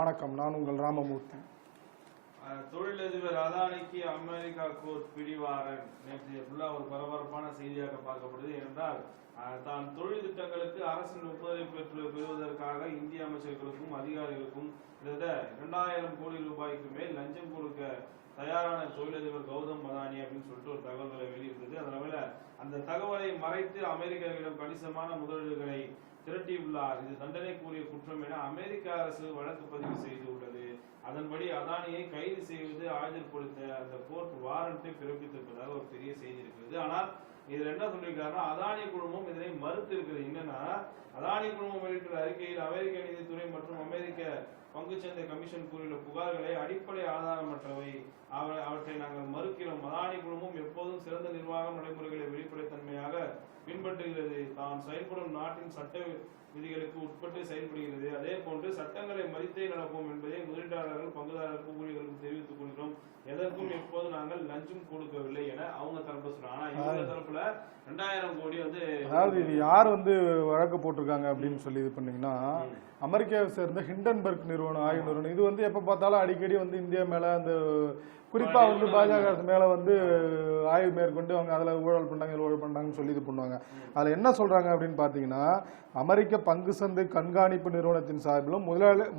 வணக்கம், நான் உங்கள் ராமமூர்த்தி. தொழிலதிபர் அதானிக்கு அமெரிக்கா கோர்ட் பிடிவாரன் நேற்று ஃபுல்லாக ஒரு பரபரப்பான செய்தியாக பார்க்கப்படுது. ஏனென்றால் தான் தொழில் திட்டங்களுக்கு அரசின் ஒப்புதலை பெறுவதற்காக இந்திய அமைச்சர்களுக்கும் அதிகாரிகளுக்கும் கிட்டத்தட்ட 2000 கோடி ரூபாய்க்கு மேல் லஞ்சம் கொடுக்க தயாரான தொழிலதிபர் கௌதம் அதானி அப்படின்னு சொல்லிட்டு ஒரு தகவல்களை வெளியிட்டது. அதனால அந்த தகவலை மறைத்து அமெரிக்கர்களிடம் கணிசமான முதலீடுகளை திரட்டியுள்ளார். இது தண்டனைக்குரிய குற்றம் என அமெரிக்க அரசு வழக்கு பதிவு செய்துள்ளது. அதன்படி அதானியை கைது செய்வது ஆஜர்படுத்த அந்த கோர்ட் வாரண்டை பிறப்பித்திருப்பதாக ஒரு பெரிய செய்தி இருக்கிறது. ஆனால் இதுல என்ன சொல்லியிருக்காருன்னா, அதானி குழுமம் இதனை மறுத்து இருக்கிறது. என்னன்னா, அதானி குழுமம் வெளியிட்டுள்ள அறிக்கையில் அமெரிக்க நீதித்துறை மற்றும் அமெரிக்க பங்குச்சந்தை கமிஷன் கூறியுள்ள புகார்களை அடிப்படை ஆதாரமற்றவை, அவற்றை நாங்கள் மறுக்கிறோம். அதானி குழுமம் எப்போதும் சிறந்த நிர்வாக நடைமுறைகளை வெளிப்படைத்தன்மையாக பின்பற்றுகிறது. தான் செயல்படும் நாட்டின் சட்ட விதிகளுக்கு உட்பட்டு செயல்படுகிறது. அதே போன்று சட்டங்களை மதித்தே நடப்போம் என்பதை முதலீட்டாளர்கள் பங்குதாரர்கள் ஊழியர்களுக்கு தெரிவித்துக் கொள்கிறோம். எதற்கும் எப்போது நாங்கள் லஞ்சம் கொடுக்கவில்லை என அவங்க தரப்புல சொல்றாங்க. ஆனா இவங்க தரப்புல 2000 கோடி அதாவது இது யார் வழக்கு போட்டிருக்காங்க அப்படின்னு சொல்லி இது பண்ணீங்கன்னா, அமெரிக்காவை சேர்ந்த ஹிண்டன்பர்க் நிறுவனம், ஆய்வு நிறுவனம். இது எப்ப பார்த்தாலும் அடிக்கடி இந்தியா மேல அந்த குறிப்பா பாஜக மேல ஆய்வு மேற்கொண்டு அவங்க அதுல ஊழல் பண்ணாங்கன்னு சொல்லி இது பண்ணுவாங்க. அதுல என்ன சொல்றாங்க அப்படின்னு பாத்தீங்கன்னா, அமெரிக்க பங்கு சந்தை கண்காணிப்பு நிறுவனத்தின் சார்பிலும்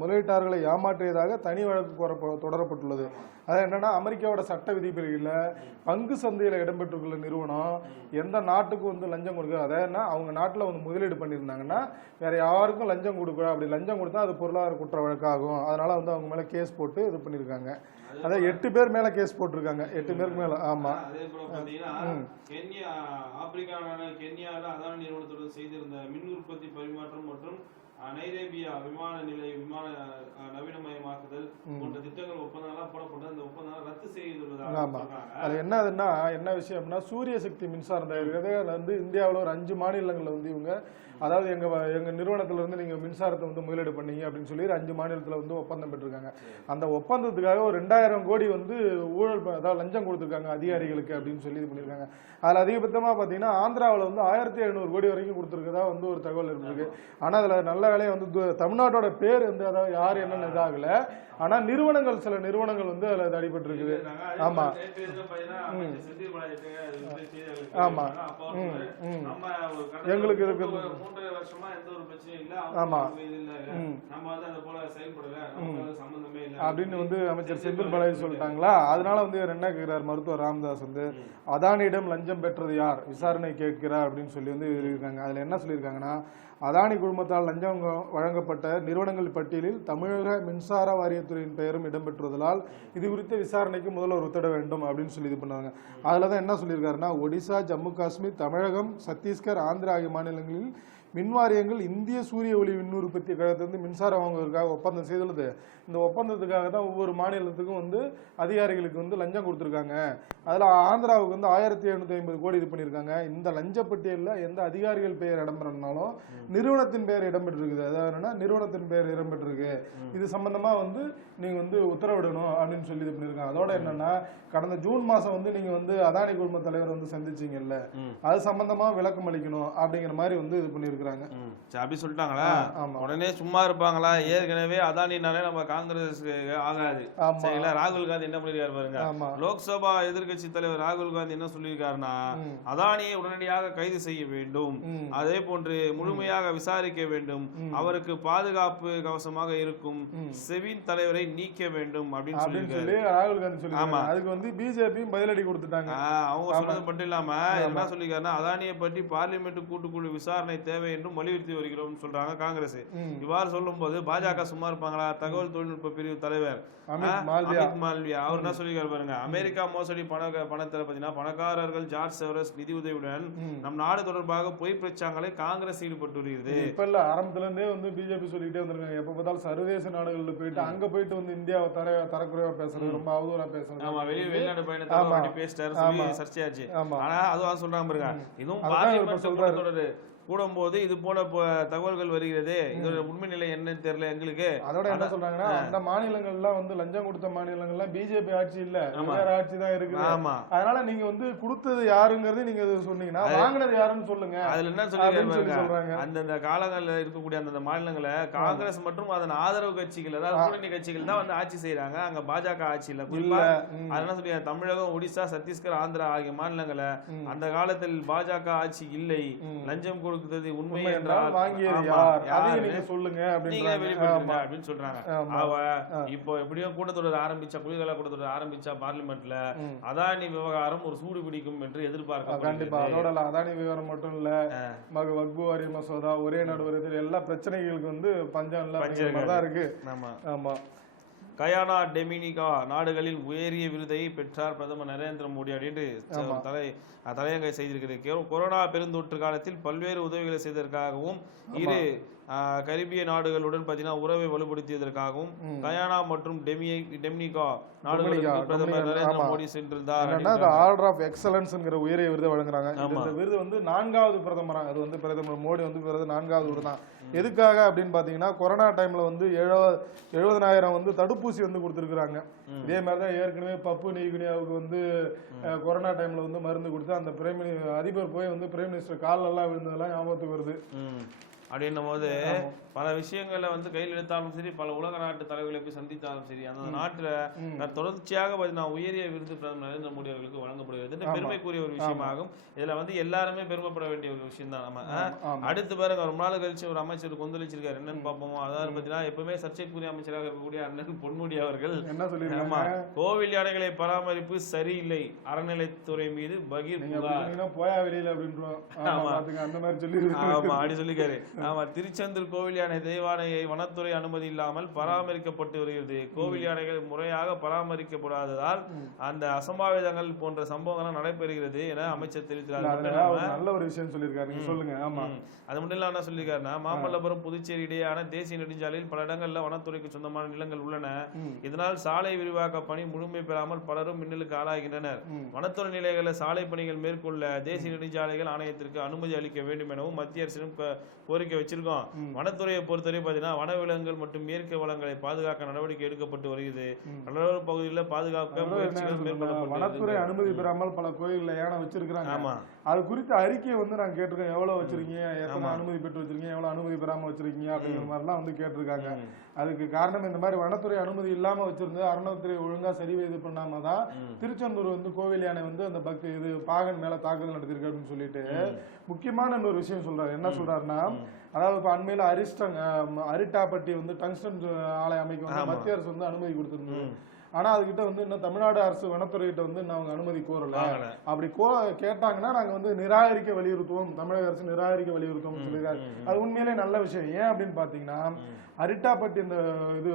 முதலீட்டாளர்களை ஏமாற்றியதாக தனி வழக்கு தொடரப்பட்டுள்ளது. அது என்னன்னா, அமெரிக்காவோட சட்ட விதிப்பில் பங்கு சந்தையில இடம்பெற்றுள்ள நிறுவனம் எந்த நாட்டுக்கு லஞ்சம் கொடுக்குறது, அதாவது அவங்க நாட்டுல முதலீடு பண்ணியிருந்தாங்கன்னா வேற யாருக்கும் லஞ்சம் கொடுக்குறோம், அப்படி லஞ்சம் கொடுத்தா அது பொருளாதார குற்ற வழக்காகும். அதனால அவங்க மேல கேஸ் போட்டு இது பண்ணிருக்காங்க. அதான் 8 பேர் மேல கேஸ் போட்டிருக்காங்க. 8 பேருக்கு மேல. ஆமா. அதே போல பாத்தீங்கன்னா, ஆப்பிரிக்கான கென்யால அதானி நிறுவனத்துடன் செய்திருந்த மின் உற்பத்தி பரிமாற்றம் மற்றும் நைரோபியா விமான நிலைய நவீனமயமாக்குதல் போன்ற திட்டங்கள் ஒப்பந்தங்கள்லாம் போடப்பட்டு அந்த ஒப்பந்தங்கள் ரத்து செய்துள்ளதாக. அது என்ன விஷயம்னா, சூரிய சக்தி மின்சாரம் தயாரிக்கிறது இந்தியாவில் ஒரு 5 மாநிலங்கள்ல இவங்க, அதாவது எங்க நிறுவனத்துல இருந்து நீங்க மின்சாரத்தை முதலீடு பண்ணீங்க அப்படின்னு சொல்லி 5 மாநிலத்துல ஒப்பந்தம் பெற்றிருக்காங்க. அந்த ஒப்பந்தத்துக்காக ஒரு 2000 கோடி ஊழல், அதாவது லஞ்சம் கொடுத்திருக்காங்க அதிகாரிகளுக்கு அப்படின்னு சொல்லி இது பண்ணிருக்காங்க. அதுல அதிகபட்சமா பாத்தீங்கன்னா ஆந்திராவில் 1700 கோடி வரைக்கும் கொடுத்திருக்கதா ஒரு தகவல் இருக்கு. ஆனா அதுல நல்ல வேலையை தமிழ்நாட்டோட பேர் அதாவது யார் என்னன்னு இதாகல. ஆனா சில நிறுவனங்கள் அதுல அடிபட்டு இருக்குது. ஆமா ஆமா எங்களுக்கு இருக்கு. ஆமா அப்படின்னு அமைச்சர் செந்தில் பாலாஜி சொல்லிட்டாங்களா. அதனால என்ன கேட்கிறார் மருத்துவர் ராமதாஸ், அதானியிடம் லஞ்சம் பெற்றது யார், விசாரணை கேட்கிறார் அப்படின்னு சொல்லி இருக்காங்க. அதுல என்ன சொல்லியிருக்காங்கன்னா, அதானி குழுமத்தால் லஞ்சம் வழங்கப்பட்ட நிறுவனங்கள் பட்டியலில் தமிழக மின்சார வாரியத்துறையின் பெயரும் இடம்பெற்றுவதால் இது குறித்த விசாரணைக்கு முதல்வர் உத்தரவிட வேண்டும் அப்படின்னு சொல்லி இது பண்ணாங்க. அதுலதான் என்ன சொல்லியிருக்காருன்னா, ஒடிசா, ஜம்மு காஷ்மீர், தமிழகம், சத்தீஸ்கர், ஆந்திரா ஆகிய மாநிலங்களில் மின்வாரியங்கள் இந்திய சூரிய ஒளி மின் உற்பத்தி கழகத்திலிருந்து மின்சாரம் வாங்குவதற்காக ஒப்பந்தம் செய்துள்ளது. இந்த ஒப்பந்தத்துக்காக தான் ஒவ்வொரு மாநிலத்துக்கும் அதிகாரிகளுக்கு லஞ்சம் கொடுத்திருக்காங்க. அதுல ஆந்திராவுக்கு 1750 கோடி இது பண்ணிருக்காங்க. இந்த லஞ்ச பட்டியலில் எந்த அதிகாரிகள் பெயர் இடம்பெறனாலும் நிறுவனத்தின் பெயர் இடம்பெற்றிருக்குது. அதாவது நிறுவனத்தின் பெயர் இடம்பெற்றிருக்கு. இது சம்பந்தமா நீங்க உத்தரவிடணும் அப்படின்னு சொல்லி இது பண்ணிருக்காங்க. அதோட என்னன்னா, கடந்த ஜூன் மாசம் நீங்க அதானி குழும தலைவர் சந்திச்சீங்கல்ல, அது சம்பந்தமா விளக்கம் அளிக்கணும் அப்படிங்கிற மாதிரி இது பண்ணிருக்காங்க. அப்படி சொல்லிட்டாங்களா? உடனே சும்மா இருப்பாங்களா? ஏற்கனவே அதானினாலே நம்ம காங்கிரஸ் ஆகாது. சரிங்களா? ராகுல் காந்தி என்ன பண்ணிருக்காரு பாருங்க. லோக்சபா எதிர்கட்சி தலைவர் ராகுல் காந்தி என்ன சொல்லியிருக்காருன்னா, அதானியை உடனடியாக கைது செய்ய வேண்டும், அதே போன்று முழுமையாக விசாரிக்க வேண்டும், அவருக்கு பாதுகாப்பு கவசமாக இருக்கும் செவின் தலைவரை நீக்க வேண்டும் அப்படின்னு சொல்லி ராகுல் காந்தி சொல்லி. ஆமா, அதுக்கு பிஜேபி பதிலடி கொடுத்துட்டாங்க. அவங்க சொன்னது மட்டும் இல்லாம என்ன சொல்லிருக்காருன்னா, அதானியை பற்றி பார்லிமெண்ட் கூட்டுக்குழு விசாரணை தேவை என்றும் வலியுறுத்தி வருகிறோம் சொல்றாங்க காங்கிரஸ். இவ்வாறு சொல்லும் போது பாஜக சும்மா இருப்பாங்களா? தகவல் தொழில்நுட்ப பிரிவு தலைவர் அமித் மால்வியா அவர் என்ன சொல்லிருக்காரு பாருங்க. அமெரிக்கா மோசடி பணத்தில் பாத்தீங்கன்னா பணக்காரர்கள் ஜார்ஜ் சோரஸ் நிதி உதவியுடன் நம் நாடு தொடர்பாக பொய் பிரச்சாரங்களை காங்கிரஸ் ஈடுபட்டு வருகிறது. இப்ப இல்ல, ஆரம்பத்துல இருந்தே பிஜேபி சொல்லிட்டே வந்திருக்காங்க. எப்ப பார்த்தாலும் சர்வதேச நாடுகள்ல போயிட்டு அங்க போயிட்டு இந்தியாவை தரக்குறைவா பேசுறது, ரொம்ப அவதூறா பேசுறது. ஆமா, வெளிநாடு பயணத்தை பேசிட்டாரு சொல்லி சர்ச்சையாச்சு. ஆனா அதுவும் சொல்றாங்க பாருங்க, இதுவும் கூடும்போது இது போல தகவல்கள் வருகிறது. இதோட உண்மை நிலை என்னன்னு தெரியல எங்களுக்கு. அதோட என்ன சொல்றாங்கன்னா, அந்த மாநிலங்கள்லாம் வந்து லஞ்சம் கொடுத்த மாநிலங்கள்லாம் பிஜேபி ஆட்சி இல்ல, வேற ஆட்சி தான் இருக்குது. அதனால நீங்க வந்து கொடுத்தது யாருங்கிறது நீங்க சொன்னீங்கன்னா வாங்கினது யாருன்னு சொல்லுங்க. அதுல என்ன சொல்றாங்க, அந்தந்த காலங்களில் இருக்கக்கூடிய அந்த மாநிலங்களை காங்கிரஸ் மற்றும் அதன் ஆதரவு கட்சிகள், அதாவது கூட்டணி கட்சிகள் தான் வந்து ஆட்சி செய்யறாங்க. அங்க பாஜக ஆட்சி இல்ல. குறிப்பா அதெல்லாம் சொல்லி தமிழகம், ஒடிசா, சத்தீஸ்கர், ஆந்திரா ஆகிய மாநிலங்களை அந்த காலத்தில் பாஜக ஆட்சி இல்லை, லஞ்சம் கொடுத்தது உண்மை என்றால் சொல்லுங்க அப்படின்னு சொல்றாங்க. இப்போ எப்படியோ கூட்டத்தொடர் ஆரம்பிச்சா, குளிர்கால கூட்டத்தொடர் ஆரம்பிச்சா பார்லிமெண்ட்ல அதானி விவகாரம் ஒரு சூடு பிடிக்கும் என்று எதிர்பார்க்க. கண்டிப்பா அதோட அதானி விவகாரம் மட்டும் இல்ல, வக்பு வாரிய மசோதா, ஒரே நடுவர், எல்லா பிரச்சனைகளுக்கு வந்து பஞ்சம் தான் இருக்கு. ஆமா. கயானா, டொமினிகா நாடுகளில் உயரிய விருதை பெற்றார் பிரதமர் நரேந்திர மோடி அப்படின்னு தலையங்கை செய்திருக்கிறது. கொரோனா பெருந்தொற்று காலத்தில் பல்வேறு உதவிகளை செய்ததற்காகவும் இரு கரிபிய நாடுகளுடன் பார்த்தீங்கன்னா உறவை வலுப்படுத்தியதற்காகவும் கயானா மற்றும் டொமினிகா நாடுகளுக்கு பிரதமர் நரேந்திர மோடி சென்றிருந்தார். ஆர்டர் ஆஃப் எக்ஸலன்ஸ்ங்கிற உயரிய விருதை வழங்குறாங்க. இந்த விருது வந்து 4வது பிரதமரா, அது வந்து பிரதமர் மோடி வந்து 4வது விருது தான். எதுக்காக அப்படின்னு பாத்தீங்கன்னா, கொரோனா டைம்ல வந்து 70,000 வந்து தடுப்பூசி வந்து கொடுத்துருக்காங்க. இதே மாதிரிதான் ஏற்கனவே பப்பு நியூகினியாவுக்கு வந்து கொரோனா டைம்ல வந்து மருந்து கொடுத்து அந்த அதிபர் போய் வந்து பிரைம் மினிஸ்டர் கால் எல்லாம் விழுந்ததெல்லாம் ஞாபகத்துக்கு வருது. அப்படின்னும் போது பல விஷயங்கள்ல வந்து கையில் எடுத்தாலும் சரி, பல உலக நாட்டு தலைவர்களை போய் சந்தித்தாலும் சரி, அந்த நாட்டுல தொடர்ச்சியாக உயரிய விருது பிரதமர் நரேந்திர மோடி அவர்களுக்கு வழங்கப்படுகிறது. பெருமைக்குரிய ஒரு விஷயமாகும். இதுல வந்து எல்லாருமே பெருமைப்பட வேண்டிய ஒரு விஷயம் தான். நம்ம அடுத்து பாருங்க, ரொம்ப நாள் கழிச்சு ஒரு அமைச்சர் கொந்தளிச்சிருக்காரு. என்னன்னு பார்ப்போம். அதாவது பாத்தீங்கன்னா, எப்பவுமே சர்ச்சைக்குரிய அமைச்சராக இருக்கக்கூடிய அண்ணன் பொன்முடி அவர்கள் என்ன சொல்லிருக்காங்க, கோவில் யானைகளை பராமரிப்பு சரியில்லை, அறநிலைத்துறை மீது பகீர் போயா வெளியில அப்படின்றோம். அப்படி சொல்லிக்காரு. ஆமா, திருச்செந்தூர் கோவில் யானை தெய்வானையை வனத்துறை அனுமதி இல்லாமல் பராமரிக்கப்பட்டு வருகிறது. கோவில் யானைகள் முறையாக பராமரிக்கப்படாததால் அந்த அசம்பாவிதங்கள் போன்ற சம்பவங்கள் நடைபெறுகிறது என அமைச்சர் தெரிவித்தார். நல்ல ஒரு விஷயம் சொல்லியிருக்காரு, சொல்லுங்க. ஆமா, அது மட்டும் இல்லாம என்ன சொல்லியிருக்காருன்னா, மாமல்லபுரம் புதுச்சேரி இடையேயான தேசிய நெடுஞ்சாலையில் பல இடங்கள்ல வனத்துறைக்கு சொந்தமான நிலங்கள் உள்ளன. இதனால் சாலை விரிவாக்க பணி முழுமை பெறாமல் பலரும் மின்னலுக்கு ஆளாகின்றனர். வனத்துறை நிலைகளில் சாலை பணிகள் மேற்கொள்ள தேசிய நெடுஞ்சாலைகள் ஆணையத்திற்கு அனுமதி அளிக்க வேண்டும் எனவும் மத்திய அரசிடம் கோரிக்கை வச்சிருக்கோம். வனத்துறையை பொறுத்தவரை பாத்தீங்கன்னா, வனவிலங்குகள் மற்றும் இயற்கை வளங்களை பாதுகாக்க நடவடிக்கை எடுக்கப்பட்டு வருகிறது. கடலோர பகுதியில் பாதுகாக்க முயற்சிகள் மேற்கொள்ளப்பட்டு. வனத்துறை அனுமதி பெறாமல் பல கோயில்ல யானை வச்சிருக்காங்க. ஆமா, அது குறித்த அறிக்கையை வந்து நாங்க கேட்டிருக்கோம். எவ்வளவு வச்சிருக்கீங்க, எத்தனை அனுமதி பெற்று வச்சிருக்கீங்க, எவ்வளவு அனுமதி பெறாம வச்சிருக்கீங்க அப்படிங்கிற மாதிரிலாம் வந்து கேட்டிருக்காங்க. அதுக்கு காரணம் இந்த மாதிரி வனத்துறை அனுமதி இல்லாம வச்சிருந்து அறநிலையத்துறை ஒழுங்கா சரி இது பண்ணாம தான் திருச்செந்தூர் வந்து கோவில் யானை வந்து அந்த பாகன் மேல தாக்குதல் நடத்திருக்கு அப்படின்னு சொல்லிட்டு முக்கியமான இன்னொரு விஷயம் சொல்றாரு. என்ன சொல்றாருன்னா, அதாவது இப்ப அண்மையில அரிட்டாப்பட்டி வந்து டங்ஸ்டன் ஆலை அமைக்க வந்து மத்திய அரசு வந்து அனுமதி கொடுத்திருந்தது. ஆனா அதுகிட்ட வந்து இன்னும் தமிழ்நாடு அரசு வனத்துறை கிட்ட வந்து அவங்க அனுமதி கோரல. அப்படி கேட்டாங்கன்னா நாங்க வந்து நிராகரிக்க வலியுறுத்துவோம், தமிழக அரசு நிராகரிக்க வலியுறுத்துவோம் சொல்லியிருக்காரு. அது உண்மையிலே நல்ல விஷயம். ஏன் அப்படின்னு பாத்தீங்கன்னா, அரிட்டாப்பட்டி இந்த இது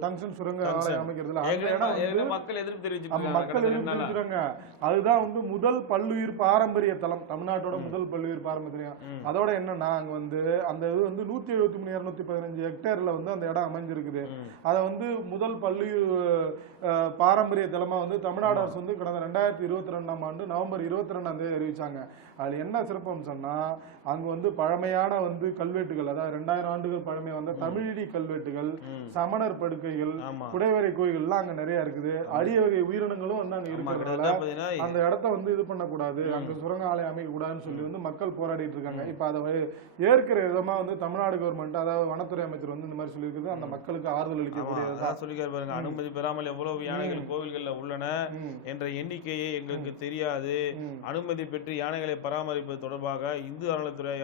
டங்ஸ்டன் சுரங்க ஆலை அமைக்கிறதுல மக்கள் எதிர்ப்பு தெரிவிச்சிருக்காங்க. அதுதான் வந்து முதல் பல்லுயிர் பாரம்பரிய தலம், தமிழ்நாட்டோட முதல் பல்லுயிர் பாரம்பரியம். அதோட என்னன்னா, அங்க வந்து அந்த இது வந்து 173,215 ஹெக்டேர்ல வந்து அந்த இடம் அமைஞ்சிருக்குது. அதை வந்து முதல் பல்லுயிர் பாரம்பரிய தலமா வந்து தமிழ்நாடு அரசு வந்து கடந்த 2022ஆம் ஆண்டு நவம்பர் 22ஆம் தேதி அறிவிச்சாங்க. அதுல என்ன சிறப்பு அம்சம்னா, அங்க வந்து பழமையான வந்து கல்வெட்டுகள், அதாவது 2000 ஆண்டுகள் பழமை வந்த தமிழடி கல்வெட்டுகள், சமணர் படுக்கைகள், குடைவரை கோயில்கள் எல்லாம் அங்க நிறைய இருக்குது. அரிய வகை உயிரினங்களும் வந்து அங்க இருக்கிறதுனால அந்த இடத்த வந்து இது பண்ணக்கூடாது, அங்க சுரங்க ஆலை அமைக்க கூடாதுன்னு சொல்லி வந்து மக்கள் போராடிட்டு இருக்காங்க. இப்ப அதை ஏற்கிற விதமா வந்து தமிழ்நாடு கவர்மெண்ட், அதாவது வனத்துறை அமைச்சர் வந்து இந்த மாதிரி சொல்லியிருக்குது. அந்த மக்களுக்கு ஆறுதல் அளிக்கக்கூடியது சொல்லிக்காரு பாருங்க. அனுமதி பெறாமல் எவ்வளவு யானைகள் கோவில்கள்ல உள்ளன என்ற எண்ணிக்கையே எங்களுக்கு தெரியாது. அனுமதி பெற்று யானைகளை பராமரிப்பது தொடர்பாக இந்து அறநிலையத்துறை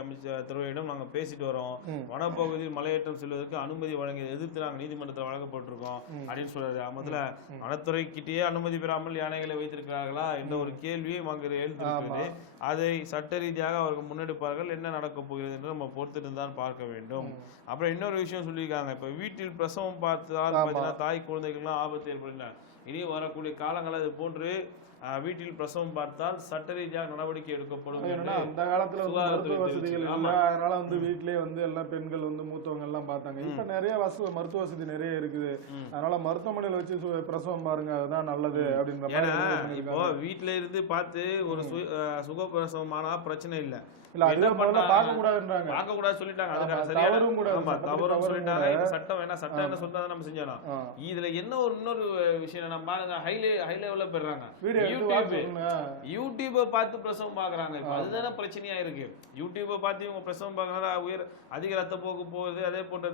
துறையிடம் நாங்க பேசிட்டு வரோம். வனப்பகுதியில் மலையேற்றம் செல்வதற்கு அனுமதி வழங்கியதை எதிர்த்து நாங்கள் நீதிமன்றத்தில் வழங்கப்பட்டிருக்கோம் அப்படின்னு சொல்றாரு. முதல்ல வனத்துறை கிட்டேயே அனுமதி பெறாமல் யானைகளை வைத்திருக்கிறார்களா என்ற ஒரு கேள்வியும் அங்கு எழுந்திருக்கிறது. அதை சட்ட ரீதியாக அவர்கள் முன்னெடுப்பார்கள். என்ன நடக்க போகிறது என்று நம்ம பொறுத்திட்டு தான் பார்க்க வேண்டும். அப்புறம் இன்னொரு விஷயம் சொல்லியிருக்காங்க, இப்ப வீட்டில் பிரசவம் பார்த்தால் தாய் குழந்தைகள்லாம் ஆபத்து ஏற்படுகின்றன. இனி வரக்கூடிய காலங்கள் அது போன்று வீட்டில் பிரசவம் பார்த்தால் சட்ட ரீதியாக நடவடிக்கை எடுக்கப்படும். அந்த காலத்துல மருத்துவ வசதிகள் இல்ல, அதனால வந்து வீட்லயே வந்து எல்லாம் பெண்கள் வந்து மூத்தவங்க எல்லாம் பார்த்தாங்க. இப்ப நிறைய மருத்துவ வசதி நிறைய இருக்குது. அதனால மருத்துவமனையில வச்சு பிரசவம் பாருங்க, அதுதான் நல்லது அப்படின்ற. இப்போ வீட்டுல இருந்து பார்த்து ஒரு சுகப்பிரசவம் ஆனா பிரச்சனை இல்லை. இல்ல என்ன அது பண்ணாங்க பார்க்க கூடாதுன்றாங்க. பார்க்க கூடாது சொல்லிட்டாங்க. ஆமா, அதுக்கான சரியான தவறும் கூட, ஆமா சட்டப்படி தவறும் தவறும் சொல்லிட்டாங்க. கூட. இது சட்டம் என்ன சட்டம் என்ன சொல்றதை நம்ம செஞ்சோம். இதுல என்ன இன்னொரு விஷயம் நம்ம பாருங்க, ஹை லெவல்ல போயிடுறாங்க. வீடியோ எடுத்து வாட்ச் பண்ணுங்க. யூடியூபை பார்த்து பிரசவம் பாக்குறாங்க. இப்ப அதுதானே பிரச்சனையா இருக்கு. யூடியூபை பார்த்து இவங்க பிரசவம் பார்க்கறதுனால அதிக ரத்த போக்கு போகுது. அதே போன்ற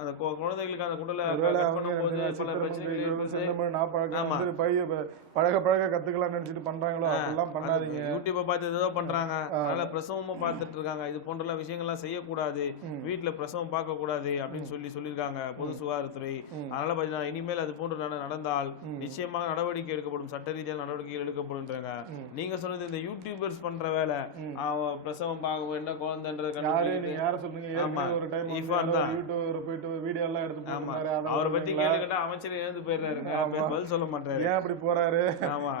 அந்த குழந்தைகளுக்கு அந்த குடலை கட் பண்ணும்போது பல பிரச்சனைகள் பழக பழக கத்துக்கலாம் நினைச்சிட்டு பண்றாங்களோ அதெல்லாம் பண்ணாதீங்க. யூடியூபை பார்த்து ஏதோ பண்றாங்க, அதனால பிரசவமும் பார்த்துட்டு இருக்காங்க. இது போன்ற விஷயங்கள்லாம் செய்யக்கூடாது, வீட்டுல பிரசவம் பார்க்க கூடாது அப்படின்னு சொல்லியிருக்காங்க பொது சுகாதாரத்துறை. அதனால பாத்தீங்கன்னா இனிமேல் அது போன்று நடந்தால் நிச்சயமாக நடவடிக்கை எடுக்கப்படும், சட்ட ரீதியான நடவடிக்கைகள் எடுக்கப்படும்ன்றாங்க. நீங்க சொன்னது இந்த யூடியூபர்ஸ் பண்ற வேலை, பிரசவம் பார்க்க என்ன குழந்தைன்றது அவரை பத்தி கேட்டுக்கிட்டா அமைச்சர் எழுந்து போயிடுறாருங்க, பதில் சொல்ல மாட்டாரு. ஏன் அப்படி போறாரு? ஆமா,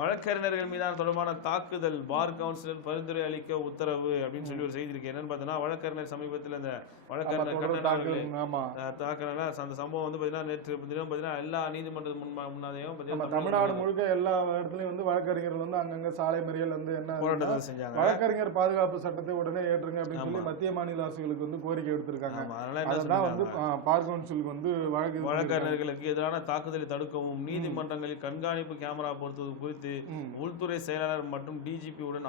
வழக்கறிஞர்கள் மீதான தொடர்பான தாக்குதல், பார் கவுன்சிலர் பரிந்துரை அளிக்க உத்தரவு அப்படின்னு சொல்லி ஒரு செய்தி இருக்கு. என்னன்னு பார்த்தீங்கன்னா, வழக்கறிஞர் சமீபத்தில் இந்த வழக்கறிஞர் தாக்குனா அந்த சம்பவம் வந்து பாத்தீங்கன்னா நேற்று பாத்தீங்கன்னா எல்லா நீதிமன்ற முன்னாதையும் தமிழ்நாடு முழுக்க எல்லா இடத்துலயும் வந்து வழக்கறிஞர்கள் வந்து அங்கங்க சாலை மறியல் வந்து என்ன போராட்டத்தை செஞ்சாங்க. வழக்கறிஞர் பாதுகாப்பு சட்டத்தை உடனே ஏற்றுங்க அப்படின்னு சொல்லி மத்திய மாநில அரசுகளுக்கு வந்து கோரிக்கை எடுத்திருக்காங்க. அதனால வந்து பார் கவுன்சிலுக்கு வந்து வழக்கறிஞர்களுக்கு எதிரான தாக்குதலை தடுக்கவும் நீதிமன்றங்களில் கண்காணிப்பு கேமரா பொறுத்தது குறித்து உள்துறை செயலாளர் மற்றும் டிஜிபியுடன்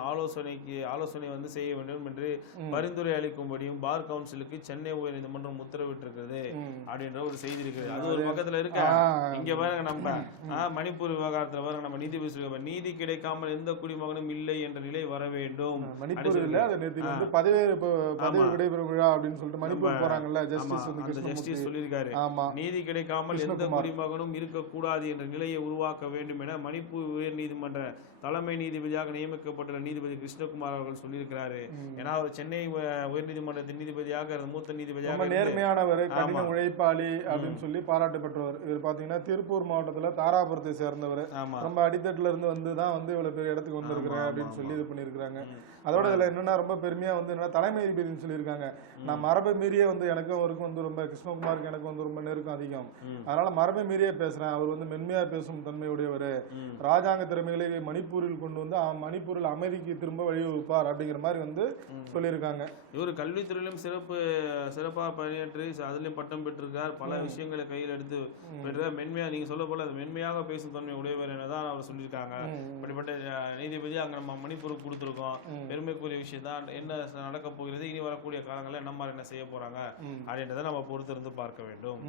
ஆலோசனை வந்து செய்ய வேண்டும் என்று பரிந்துரை அளிக்கும்படியும் பார் கவுன்சிலுக்கு சென்னை உயர்நீதிமன்றம் உத்தரவிட்டிருக்கிறது அப்படின்ற ஒரு செய்தி இருக்குது. அது ஒரு பக்கத்துல இருக்க. இங்க பாருங்க, நம்ம மணிப்பூர் விவகாரத்துல பாருங்க, நம்ம நீதி கிடைக்காமல் எந்த குடிமகனும் இல்லை என்ற நிலை வர வேண்டும். மணிப்பூர் இல்ல, அது பதவி விடைபெறும் விழா அப்படின்னு சொல்லிட்டு மணிப்பூர் போறாங்கல்ல, ஜஸ்டிஸ் சொல்லியிருக்காரு. நீதி கிடைக்காமல் எந்த குடிமகனும் இருக்கக்கூடாது என்ற நிலையை உருவாக்க வேண்டும் என மணிப்பூர் உயர்நீதிமன்ற தலைமை நீதிபதியாக நியமிக்கப்பட்டுள்ள நீதிபதி கிருஷ்ணகுமார் அவர்கள் சொல்லியிருக்கிறாரு. ஏன்னா அவர் சென்னை உயர்நீதிமன்றத்தின் நீதிபதியாக மூத்த நீதிபதியாக நேர்மையானவர், கடின உழைப்பாளி அப்படின்னு சொல்லி பாராட்டு பெற்றவர். இவர் பாத்தீங்கன்னா திருப்பூர் மாவட்டத்துல தாராபுரத்தை சேர்ந்தவர். ரொம்ப அடித்தட்டுல இருந்து வந்துதான் வந்து இவ்வளவு பெரிய இடத்துக்கு வந்திருக்கிறேன் அப்படின்னு சொல்லி இது பண்ணிருக்காங்க. அதோட இதுல என்னன்னா ரொம்ப பெருமையா வந்து என்ன தலைமை நீதிபதினு சொல்லியிருக்காங்க. நான் மரபை மீறியே வந்து எனக்கும் அவருக்கும் வந்து ரொம்ப கிருஷ்ணகுமாருக்கு எனக்கு வந்து ரொம்ப நெருக்கம் அதிகம், அதனால மரபை மீறியே பேசுறேன். அவர் வந்து மென்மையா பேசும் தன்மையுடையவர், ராஜாங்க திறமைகளை மணிப்பூரில் கொண்டு வந்து மணிப்பூரில் அமைதிக்கு திரும்ப வழிவகுப்பார் அப்படிங்கிற மாதிரி வந்து சொல்லியிருக்காங்க. இவர் கல்வித்துறையிலும் சிறப்பாக பணியாற்றி அதுலயும் பட்டம் பெற்றிருக்கார். பல விஷயங்களை கையில் எடுத்து பெற்ற மென்மையா, நீங்க சொல்ல போல அது மென்மையாக பேசும் தன்மை உடையவர் என்னதான் அவர் சொல்லியிருக்காங்க. அப்படிப்பட்ட நீதிபதி அங்க நம்ம மணிப்பூருக்கு கொடுத்துருக்கோம். பெருமைக்குரிய விஷயம் தான். என்ன நடக்க போகிறது, இனி வரக்கூடிய காலங்களில் என்ன மாதிரி என்ன செய்ய போறாங்க அப்படின்றத நம்ம பொறுத்திருந்து பார்க்க வேண்டும்.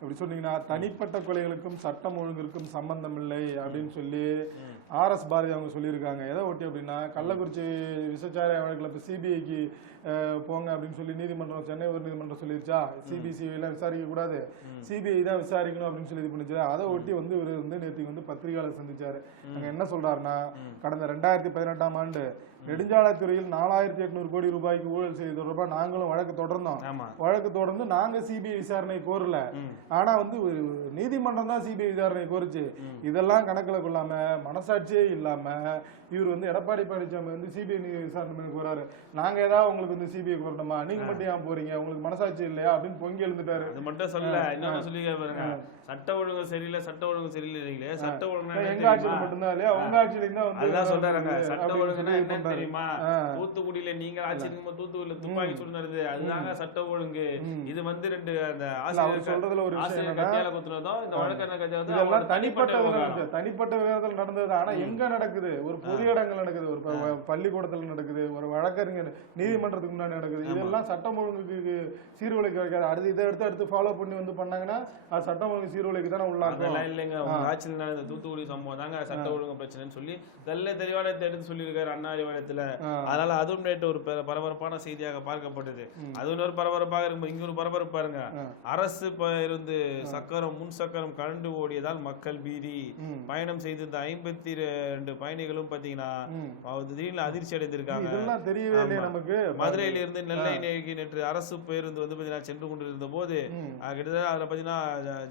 அப்படி சொன்னீங்கன்னா தனிப்பட்ட கொலைகளுக்கும் சட்டம் ஒழுங்கிற்கும் சம்பந்தம் இல்லை அப்படின்னு சொல்லி RS பாரதி அவங்க சொல்லியிருக்காங்க. எதை ஒட்டி அப்படின்னா, கள்ளக்குறிச்சி விசச்சாராய வழக்கில் இப்போ சிபிஐக்கு போங்க அப்படின்னு சொல்லி நீதிமன்றம், சென்னை உயர் நீதிமன்றம் சொல்லிருச்சா, சிபிசிஐலாம் விசாரிக்க கூடாது, சிபிஐ தான் விசாரிக்கணும் அப்படின்னு சொல்லி இது பண்ணிச்சு. அதை ஒட்டி வந்து இவர் வந்து நேற்று வந்து பத்திரிகையாளர் சந்திச்சாரு. அங்க என்ன சொல்றாருன்னா, கடந்த 2018ஆம் ஆண்டு நெடுஞ்சாலைத்துறையில் 4800 கோடி ரூபாய்க்கு ஊழல் செய்து தொடர்பா நாங்களும் வழக்கு தொடர்ந்து நாங்க சிபிஐ விசாரணை கோரல, ஆனா வந்து நீதிமன்றம் தான் சிபிஐ விசாரணை கோரிச்சு. இதெல்லாம் கணக்குல கொள்ளாம, மனசாட்சியே இல்லாம இவர் வந்து எடப்பாடி பழனிசாமி வந்து சிபிஐ விசாரணை பண்ணி போறாரு. நாங்க ஏதாவது உங்களுக்கு வந்து சிபிஐ கோரணுமா, நீங்க மட்டும் ஏன் போறீங்க, உங்களுக்கு மனசாட்சி இல்லையா அப்படின்னு பொங்கி எழுந்துட்டாரு. அது மட்டும் சொல்ல இன்னொன்னு சொல்லி பாருங்க, சட்ட ஒழுங்கு சரியில்லை, சட்ட ஒழுங்கு சரியில்லை, சட்ட ஒழுங்கு எங்க ஆட்சியில மட்டும்தான் இல்லையா, உங்க ஆட்சியில தான் வந்து சொல்றாங்க. சட்ட ஒழுங்குன்னா என்ன தெரியுமா, தூத்துக்குடியில நீங்க ஆட்சி தூத்துக்குடியில துப்பாக்கி சூடு நடந்தது, அதுதாங்க சட்ட ஒழுங்கு. இது வந்து ரெண்டு அந்த சொல்றதுல ஒரு கத்தியால குத்துறதும் இந்த வழக்கறிஞர் இதெல்லாம் தனிப்பட்ட விவகாரத்தில் நடந்தது. ஆனா எங்க நடக்குது, ஒரு பொது இடங்கள் நடக்குது, ஒரு பள்ளிக்கூடத்துல நடக்குது, ஒரு வழக்கறிஞர் நீதிமன்றத்துக்கு முன்னாடி நடக்குது. இதெல்லாம் சட்டம் ஒழுங்குக்கு சீர்குலைக்க வைக்காது. அடுத்து இதை எடுத்து ஃபாலோ பண்ணி வந்து பண்ணாங்கன்னா அது சட்டம் ஒழுங்கு சீர்குலைக்கு தானே உள்ளாக்கும். இல்லைங்க, ஆட்சியில் நடந்த தூத்துக்குடி சம்பவம் தாங்க சட்ட ஒழுங்கு பிரச்சனைன்னு சொல்லி தெளிவான எடுத்து சொல்லியிருக்காரு அண்ணாரி வழக்கத்துல. அதனால அதுவும் நேற்று ஒரு பரபரப்பான செய்தியாக பார்க்கப்பட்டது. அது இன்னொரு பரபரப்பாக இருக்கும். இங்க ஒரு பரபரப்பு பாருங்க, அரசு இருந்து முன் சக்கரம் கலண்டு ஓடியதால் மக்கள் பீதி. பயணம் செய்து இந்த 52 பயணிகளும் பாத்தீங்கன்னா திடீர்னு அதிர்ச்சி அடைந்திருக்காங்க. மதுரையில இருந்து நெல்லை நோக்கி நேற்று அரசு பேருந்து வந்து பாத்தீங்கன்னா சென்று கொண்டிருந்த போது கிட்டத்தட்ட அதுல பாத்தீங்கன்னா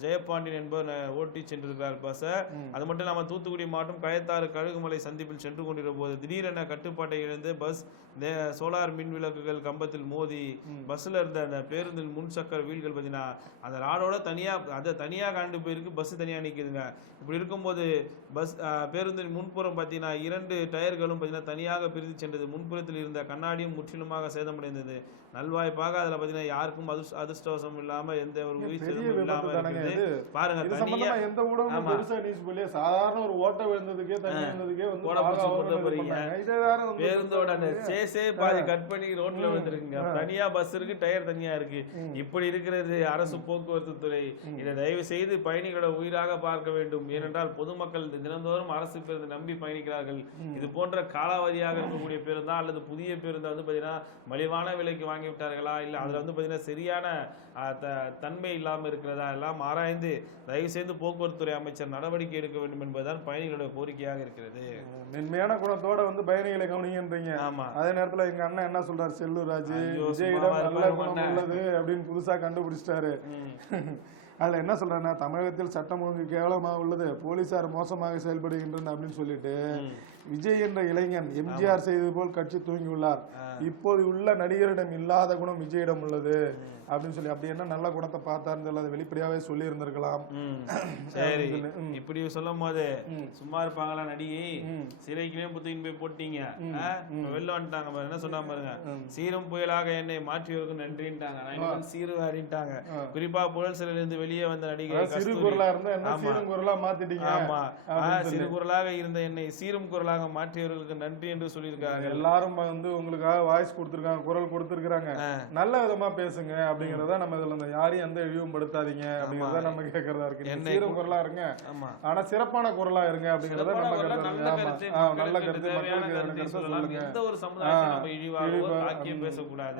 ஜெயபாண்டியன் என்பவர் ஓட்டி சென்றிருக்கிறார் பஸ். அது மட்டும் இல்லாம தூத்துக்குடி மாவட்டம் கயத்தாறு கழுகுமலை சந்திப்பில் சென்று கொண்டிருந்த போது திடீரென கட்டுப்பாட்டை இழந்து பஸ் சோலார் மின் விளக்குகள் கம்பத்தில் மோதி பஸ்ல இருந்த அந்த பேருந்தில் முன்சக்கர வீல்கள் பாத்தீங்கன்னா அந்த ராடோட தனியா கண்டு போயிருக்கு, பஸ் தனியா நிக்குதுங்க. இப்படி இருக்கும்போது பஸ் பேருந்தின் முன்புறம் பார்த்தீங்கன்னா 2 டயர்களும் பார்த்தீங்கன்னா தனியாக பிரித்து சென்றது. முன்புறத்தில் இருந்த கண்ணாடியும் முற்றிலுமாக சேதமடைந்தது. நல்வாய்ப்பாக அதுல பார்த்தீங்கன்னா யாருக்கும் அதிர்ஷ்டவசம் இல்லாம எந்த ஒரு உயிர் சேதமும் இல்லாம இருக்குது. பாருங்க தனியா எந்த ஊடகமும் பெருசா நியூஸ் பண்ணி சாதாரண ஒரு ஓட்ட விழுந்ததுக்கே தண்ணி விழுந்ததுக்கே வந்து பேருந்தோட அந்த சேஸே பாதி கட் பண்ணி ரோட்ல வந்துருக்குங்க. தனியா பஸ் இருக்கு, டயர் தனியா இருக்கு. இப்படி இருக்கிறது அரசு போக்குவரத்து துறை. இதை தயவு செய்து பயணிகளோட உயிராக பார்க்க வேண்டும். ஏனென்றால் பொதுமக்கள் தினந்தோறும் அரசு பேருந்து நம்பி பயணிக்கிறார்கள். இது போன்ற காலாவதியாக இருக்கக்கூடிய பேருந்தா அல்லது புதிய பேருந்தா வந்து பாத்தீங்கன்னா மலிவான விலைக்கு வாங்கி விட்டார்களா, இல்ல அதுல வந்து பாத்தீங்கன்னா சரியான தன்மை இல்லாம இருக்கிறதா எல்லாம் ஆராய்ந்து தயவு செய்து போக்குவரத்து துறை அமைச்சர் நடவடிக்கை எடுக்க வேண்டும் என்பதுதான் பயணிகளுடைய கோரிக்கையாக இருக்கிறது. மென்மையான குணத்தோட வந்து பயணிகளை கவனிங்கன்றீங்க. ஆமா, அதே நேரத்துல எங்க அண்ணன் என்ன சொல்றாரு, செல்லூர் ராஜு விஜயிடம் நல்ல குணம் உள்ளது அப்படின்னு புதுசா கண்டுபிடிச்சிட்டாரு. அதுல என்ன சொல்றாருன்னா, தமிழகத்தில் சட்டம் ஒழுங்கு கேவலமாக உள்ளது, போலீசார் மோசமாக செயல்படுகின்றனர் அப்படின்னு சொல்லிட்டு விஜய் என்ற இளைஞன் எம்ஜிஆர் செய்தது போல் கட்சி தூங்கியுள்ளார். இப்போது உள்ள நடிகரிடம் இல்லாத குணம் விஜயிடம் உள்ளது அப்படின்னு சொல்லி, அப்படி என்ன நல்ல குணத்தை பார்த்தாருன்னு அதை வெளிப்படையாவே சொல்லி இருந்திருக்கலாம். சரி, இப்படி சொல்லும் போது சும்மா இருப்பாங்களா? நடிகை சிறைக்குமே புத்தகின் போய் போட்டீங்க, வெளில வந்துட்டாங்க. என்ன சொன்னா பாருங்க, சீரும் புயலாக என்னை மாற்றியவருக்கு நன்றின்ட்டாங்க, சீருவாரின்ட்டாங்க. குறிப்பா புழல் சிறையில இருந்து வெளியே வந்த நடிகை சிறு குரலா இருந்தா என்ன சீரும் குரலா மாத்திட்டீங்க. ஆமா, சிறு குரலாக இருந்த என்னை சீரும் குரலாக மாற்றியவர்களுக்கு நன்றி என்று சொல்லியிருக்காங்க. எல்லாரும் வந்து உங்களுக்காக வாய்ஸ் கொடுத்திருக்காங்க, குரல் கொடுத்திருக்காங்க, நல்ல விதமா பேசுங்க அப்படிங்கறத நம்ம இதுல யாரையும் எந்த இழிவும் படுத்தாதீங்க அப்படிங்கறத நம்ம கேட்கறதா இருக்கு. சீரும் குரலா இருங்க, ஆனா சிறப்பான குரலா இருங்க அப்படிங்கறத நம்ம நல்ல கருத்து மக்களுக்கு சொல்லுங்க. எந்த ஒரு சமுதாயத்தை நம்ம இழிவாக தாக்கியம் பேசக்கூடாது.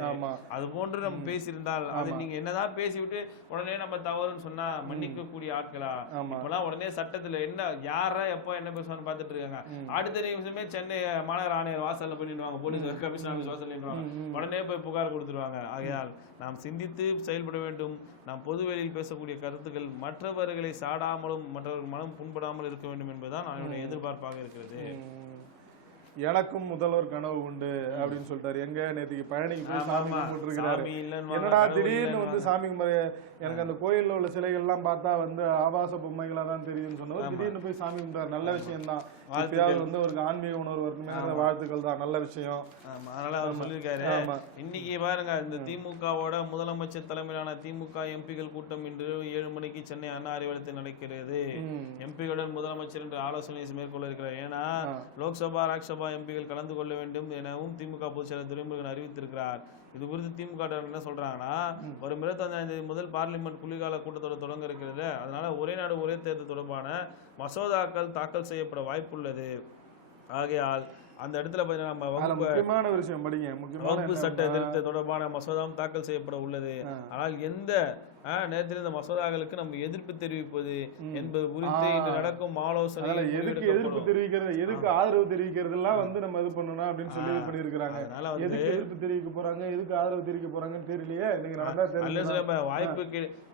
அது போன்று நம்ம பேசியிருந்தால் அது நீங்க என்னதான் பேசிவிட்டு உடனே நம்ம தவறுன்னு சொன்னா மன்னிக்க கூடிய ஆட்களா? இப்பெல்லாம் உடனே சட்டத்துல என்ன யாரா எப்போ என்ன பேசுவான்னு பாத்துட்டு இருக்காங்க. அடுத்த நிமிஷமே சென்னை மாநகர ஆணையர் வாசல்ல பண்ணிடுவாங்க, போலீஸ் கமிஷனர் ஆபீஸ் வாசல்ல நின்னுவாங்க, உடனே போய் புகார் கொடுத்துருவாங்க. ஆகையால் நாம் சிந்தித்து செயல்பட வேண்டும். நாம் பொதுவெளியில் பேசக்கூடிய கருத்துக்கள் மற்றவர்களை சாடாமலும் மற்றவர்கள் மனம் புண்படாமல் இருக்க வேண்டும் என்பதுதான் என்னுடைய எதிர்பார்ப்பாக இருக்கிறது. எனக்கும் முதல்வர் கனவு உண்டு அப்படின்னு சொல்லிட்டாரு. எங்க நேற்றுக்கு பழனிக்கு போய் சாமி கும்பிட்டுருக்கிறாரு. என்னடா திடீர்னு வந்து சாமி எனக்கு அந்த கோயில்ல உள்ள சிலைகள் எல்லாம் பார்த்தா வந்து ஆபாச பொம்மைகளா தான் தெரியுதுன்னு சொன்னது, திடீர்னு போய் சாமி கும்பிட்டாரு. நல்ல விஷயம் தான், வந்து ஒரு ஆன்மீக உணர்வு வருமே, வாழ்த்துக்கள் தான், நல்ல விஷயம். அதனால அவர் சொல்லியிருக்காரு. இன்னைக்கு பாருங்க, இந்த திமுகவோட முதலமைச்சர் தலைமையிலான திமுக எம்பிகள் கூட்டம் இன்று 7 மணிக்கு சென்னை அண்ணா அறிவாலயத்தில் நடக்கிறது. எம்பிகளுடன் முதலமைச்சர் என்று ஆலோசனை மேற்கொள்ள இருக்கிறார். ஏன்னா லோக்சபா ராஜ்யசபா எம்பிகள் கலந்து கொள்ள வேண்டும் எனவும் திமுக பொதுச் செயலர் துரைமுருகன் அறிவித்திருக்கிறார். இது குறித்து திமுக என்ன சொல்றாங்கன்னா, ஒரு 25ஆம் தேதி முதல் பார்லிமெண்ட் குளிர்கால கூட்டத்தொடர் தொடங்க இருக்கிறது. அதனால ஒரே நாடு ஒரே தேர்தல் தொடர்பான மசோதாக்கள் தாக்கல் செய்யப்பட வாய்ப்புள்ளது. ஆகையால் அந்த இடத்துல நம்ம முக்கியமான விஷயம் படிங்க, வகுப்பு சட்ட திருத்த தொடர்பான மசோதாவும் தாக்கல் செய்யப்பட உள்ளது. ஆனால் எந்த நேரத்தில் இந்த மசோதாக்களுக்கு நம்ம எதிர்ப்பு தெரிவிப்பது என்பது குறித்து இன்று நடக்கும் ஆலோசனை, எதுக்கு எதிர்ப்பு தெரிவிக்கிறது, எதுக்கு ஆதரவு தெரிவிக்கிறது எல்லாம் வந்து நம்ம இது பண்ணணும் அப்படின்னு சொல்லி இது பண்ணிருக்காங்க. எதுக்கு எதிர்ப்பு தெரிவிக்க போறாங்க, எதுக்கு ஆதரவு தெரிவிக்க போறாங்கன்னு தெரியலையே.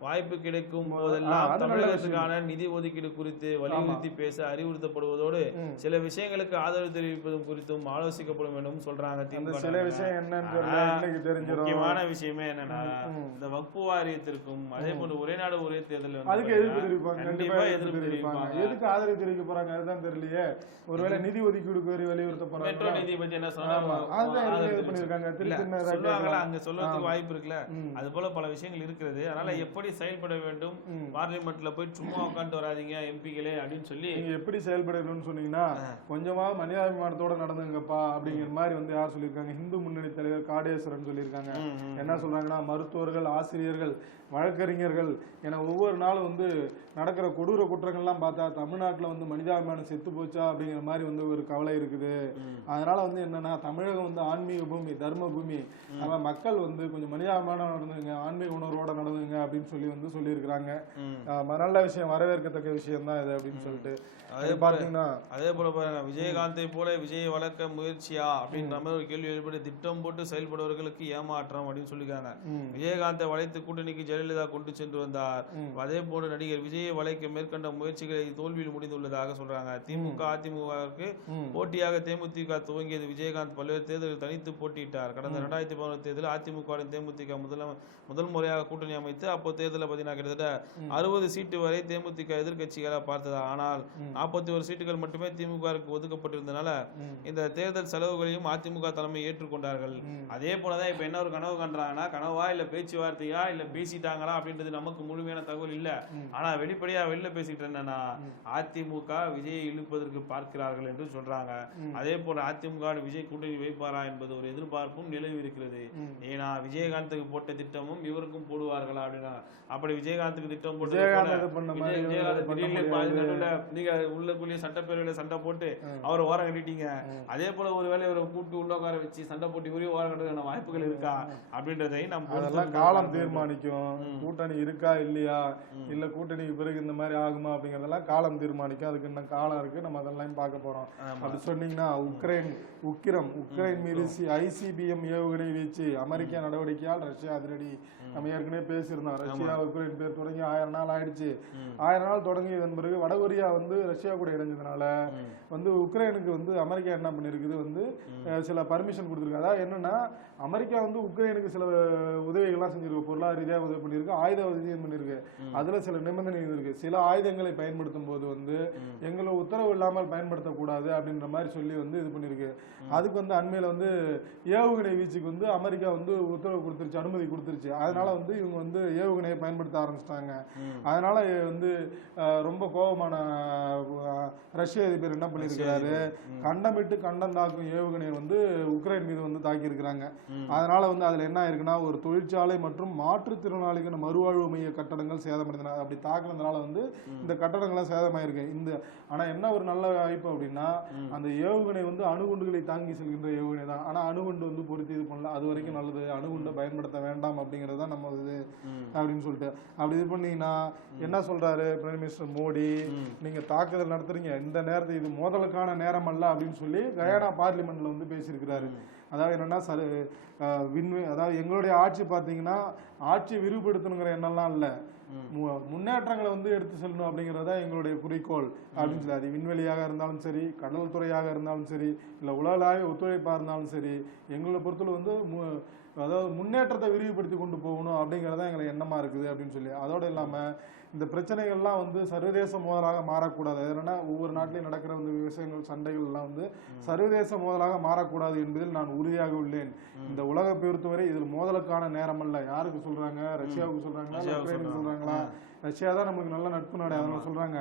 வாய்ப்பு கிடைக்கும் போதெல்லாம் தமிழகத்துக்கான நிதி ஒதுக்கீடு குறித்து வலியுறுத்தி பேச அறிவுறுத்தப்படுவதோடு சில விஷயங்களுக்கு ஆதரவு தெரிவிப்பதும் குறித்தும் ஆலோசிக்கப்படும் எனவும் சொல்றாங்க. சில விஷயம் என்னன்னு தெரிஞ்சிடும். முக்கியமான விஷயமே என்னன்னா, இந்த வக்ஃபு வாரியத்திற்கும் அதே போல ஒரே நாடு ஒரே தேர்தல் அதுக்கு எதிர்ப்பு தெரிவிப்பாங்க, கண்டிப்பா எதிர்ப்பு தெரிவிப்பாங்க. எதுக்கு ஆதரவு தெரிவிக்க போறாங்க அதுதான் தெரியலையே. ஒருவேளை நிதி ஒதுக்கீடு கோரி வலியுறுத்த போறாங்க. மெட்ரோ நிதி பத்தி என்ன சொன்னாங்க, அங்க சொல்றதுக்கு வாய்ப்பு இருக்குல்ல. அது போல பல விஷயங்கள் இருக்கிறது. அதனால எப்படி செயல்பட வேண்டும், பார்லிமெண்ட்ல போய் சும்மா உட்காந்து வராதீங்க எம்பிகளே அப்படின்னு சொல்லி நீங்க எப்படி செயல்படணும்னு சொன்னீங்கன்னா, கொஞ்சமா மனிதாபிமானத்தோட நடந்துங்கப்பா அப்படிங்கிற மாதிரி வந்து யார் சொல்லியிருக்காங்க, இந்து முன்னணி தலைவர் காடேஸ்வரன் சொல்லியிருக்காங்க. என்ன சொல்றாங்கன்னா, மருத்துவர்கள், ஆசிரியர்கள், வழக்கறிஞர்கள் என ஒவ்வொரு நாளும் வந்து நடக்கிற கொடூர குற்றங்கள்லாம் பார்த்தா தமிழ்நாட்டில் வந்து மனிதாபிமானம் செத்து போச்சா அப்படிங்கிற மாதிரி வந்து ஒரு கவலை இருக்குது. அதனால வந்து என்னன்னா, தமிழகம் வந்து ஆன்மீக பூமி, தர்ம பூமி, நம்ம மக்கள் வந்து கொஞ்சம் மனிதாபிமானம் நடந்துங்க, ஆன்மீக உணர்வோட நடந்துங்க அப்படின்னு சொல்லி வந்து சொல்லியிருக்கிறாங்க. நல்ல விஷயம், வரவேற்கத்தக்க விஷயம் தான் இது அப்படின்னு சொல்லிட்டு. அதே பாத்தீங்கன்னா அதே போல பாருங்க, விஜயகாந்தை போல விஜய் வளர்க்க முயற்சியா அப்படின்ற மாதிரி ஒரு கேள்வி எழுப்பி திட்டம் போட்டு செயல்பட செயல்படுவர்களுக்கு ஏமாற்றம் அப்படின்னு சொல்லியிருக்காங்க. விஜயகாந்தை வளைத்து கூட்டணிக்கு ஜெயலலிதா கொண்டு சென்று வந்தார். அதே போல நடிகர் விஜயை வளைக்க மேற்கொண்ட முயற்சிகளை தோல்வியில் முடிந்துள்ளதாக சொல்றாங்க. திமுக அதிமுகவுக்கு போட்டியாக தேமுதிக துவங்கியது. விஜயகாந்த் பல்வேறு தேர்தலில் தனித்து போட்டியிட்டார். கடந்த 2011 தேர்தலில் அதிமுக தேமுதிக முதல் முறையாக கூட்டணி அமைத்து அப்போ தேர்தலில் பார்த்தீங்கன்னா கிட்டத்தட்ட 60 சீட்டு வரை தேமுதிக எதிர்கட்சிகளாக பார்த்ததா. ஆனால் 41 சீட்டுகள் மட்டுமே திமுகவுக்கு ஒதுக்கப்பட்டிருந்தனால இந்த தேர்தல் செலவுகளையும் அதிமுக தலைமை ஏற்றுக்கொண்டார்கள். அதே போலதான் இப்ப என்ன ஒரு கனவு கண்டாங்கன்னா, கனவா இல்ல பேச்சுவார்த்தையா இல்ல பேசிட்டாங்களா அப்படின்றது நமக்கு முழுமையான தகவல் இல்ல. ஆனா வெளிப்படையா வெளில பேசிட்டு என்னன்னா, அதிமுக விஜயை இழுப்பதற்கு பார்க்கிறார்கள் என்று சொல்றாங்க. அதே போல அதிமுக விஜய் கூட்டணி வைப்பாரா என்பது ஒரு எதிர்பார்ப்பும் நிலவி இருக்கிறது. ஏன்னா விஜயகாந்துக்கு போட்ட திட்டமும் இவருக்கும் போடுவார்களா அப்படின்னா, அப்படி விஜயகாந்துக்கு திட்டம் போட்டு நீங்க உள்ளக்குள்ளேயே சட்டப்பேரவையில சண்டை போட்டு அவரை ஓரம் கட்டிட்டீங்க. அதே போல ஒருவேளை இவரை கூட்டு உள்ள உட்கார வச்சு சண்டை போட்டு இவரையும் ஓரம் கட்டுறதுக்கான வாய்ப்புகள் இருக்கா அப்படின்றதை நம்ம காலம் தீர்மானிக்கும். கூட்டணி இருக்கா இல்லையா, இல்ல கூட்டணிக்கு பிறகு இந்த மாதிரி ஆகுமா அப்படிங்கறதெல்லாம் காலம் தீர்மானிக்கும். அதுக்கு இன்னும் காலம் இருக்கு, நம்ம அதெல்லாம் பார்க்க போறோம். அப்படி சொன்னீங்கன்னா உக்ரைன் மீது ICBM ஏவுகணை வீச்சு அமெரிக்கா நடவடிக்கையால் ரஷ்யா அதிரடி. நம்ம ஏற்கனவே பேசியிருந்தோம். ரஷ்யா உக்ரைன் பேர் தொடங்கி 1000 நாள் ஆயிடுச்சு. 1000 நாள் தொடங்கியதன் பிறகு வடகொரியா ரஷ்யா கூட இணைஞ்சதுனால உக்ரைனுக்கு அமெரிக்கா என்ன பண்ணிருக்குது, சில பர்மிஷன் கொடுத்துருக்கு. அதாவது என்னன்னா, அமெரிக்கா உக்ரைனுக்கு சில உதவிகள்லாம் செஞ்சிருக்கு. பொருளாதார ரீதியாக உதவி பண்ணிருக்கு, ஆயுத உதவியும் பண்ணிருக்கு. அதுல சில நிபந்தனைகள் இருக்கு. சில ஆயுதங்களை பயன்படுத்தும் போது எங்களை உத்தரவு இல்லாமல் பயன்படுத்தக்கூடாது அப்படின்ற மாதிரி சொல்லி இது பண்ணிருக்கு. அதுக்கு அண்மையில ஏவுகணை வீச்சுக்கு அமெரிக்கா உத்தரவு கொடுத்துருச்சு, அனுமதி கொடுத்துருச்சு. அதனால இவங்க ஏவுகணையை பயன்படுத்த ஆரம்பிச்சிட்டாங்க. அதனால ரொம்ப கோபமான ரஷ்ய அதிபர் என்ன பண்ணிருக்கிறாரு, கண்டமிட்டு கண்டம் தாக்கும் ஏவுகணையை உக்ரைன் மீது தாக்கி இருக்கிறாங்க. அதனால அதுல என்ன இருக்குன்னா, ஒரு தொழிற்சாலை மற்றும் மாற்றுத்திறனாளிகள் மறுவாழ்வு மைய கட்டடங்கள் சேதமடைந்தன. அப்படி தாக்குனதுனால இந்த கட்டடங்கள்லாம் சேதமாயிருக்கு. ஆனா என்ன ஒரு நல்ல வாய்ப்பு அப்படின்னா, அந்த ஏவுகணை அணுகுண்டுகளை தாங்கி செல்கின்ற ஏவுகணை தான். ஆனா அணுகுண்டு பொருத்தி இது பண்ணல. அது வரைக்கும் நல்லது. அணுகுண்டை பயன்படுத்த வேண்டாம் அப்படிங்கிறது தான் நம்ம இது அப்படின்னு சொல்லிட்டு அப்படி இது பண்ணீங்கன்னா என்ன சொல்றாரு பிரைம் மினிஸ்டர் மோடி, நீங்க தாக்குதல் நடத்துறீங்க, இந்த நேரத்தை இது மோதலுக்கான நேரம் அல்ல அப்படின்னு சொல்லி கயானா பார்லிமெண்ட்ல பேசியிருக்கிறாரு. அதாவது என்னன்னா, அதாவது எங்களுடைய ஆட்சி பாத்தீங்கன்னா ஆட்சியை விரிவுபடுத்தணுங்கிற எண்ணம்லாம் இல்ல, முன்னேற்றங்களை எடுத்து செல்லணும் அப்படிங்கறத எங்களுடைய குறிக்கோள் அப்படின்னு சொல்லி, அது விண்வெளியாக இருந்தாலும் சரி, கடல் துறையாக இருந்தாலும் சரி, இல்ல உலகளாவிய ஒத்துழைப்பா இருந்தாலும் சரி, எங்களை பொறுத்தவரை அதாவது முன்னேற்றத்தை விரிவுபடுத்தி கொண்டு போகணும் அப்படிங்கறத எங்களுக்கு எண்ணமா இருக்குது அப்படின்னு சொல்லி. அதோட இல்லாம இந்த பிரச்சனைகள்லாம் சர்வதேச மோதலாக மாறக்கூடாது. என்னன்னா, ஒவ்வொரு நாட்டிலையும் நடக்கிற விஷயங்கள் சண்டைகள் எல்லாம் சர்வதேச மோதலாக மாறக்கூடாது என்பதில் நான் உறுதியாக உள்ளேன். இந்த உலகை பொறுத்தவரை இதில் மோதலுக்கான நேரம் அல்ல. யாருக்கு சொல்றாங்க? ரஷ்யாவுக்கு சொல்றாங்களா, உக்ரைனுக்கு சொல்றாங்களா? ரஷ்யா தான் நமக்கு நல்ல நட்பு நாடு, அதனால சொல்றாங்க.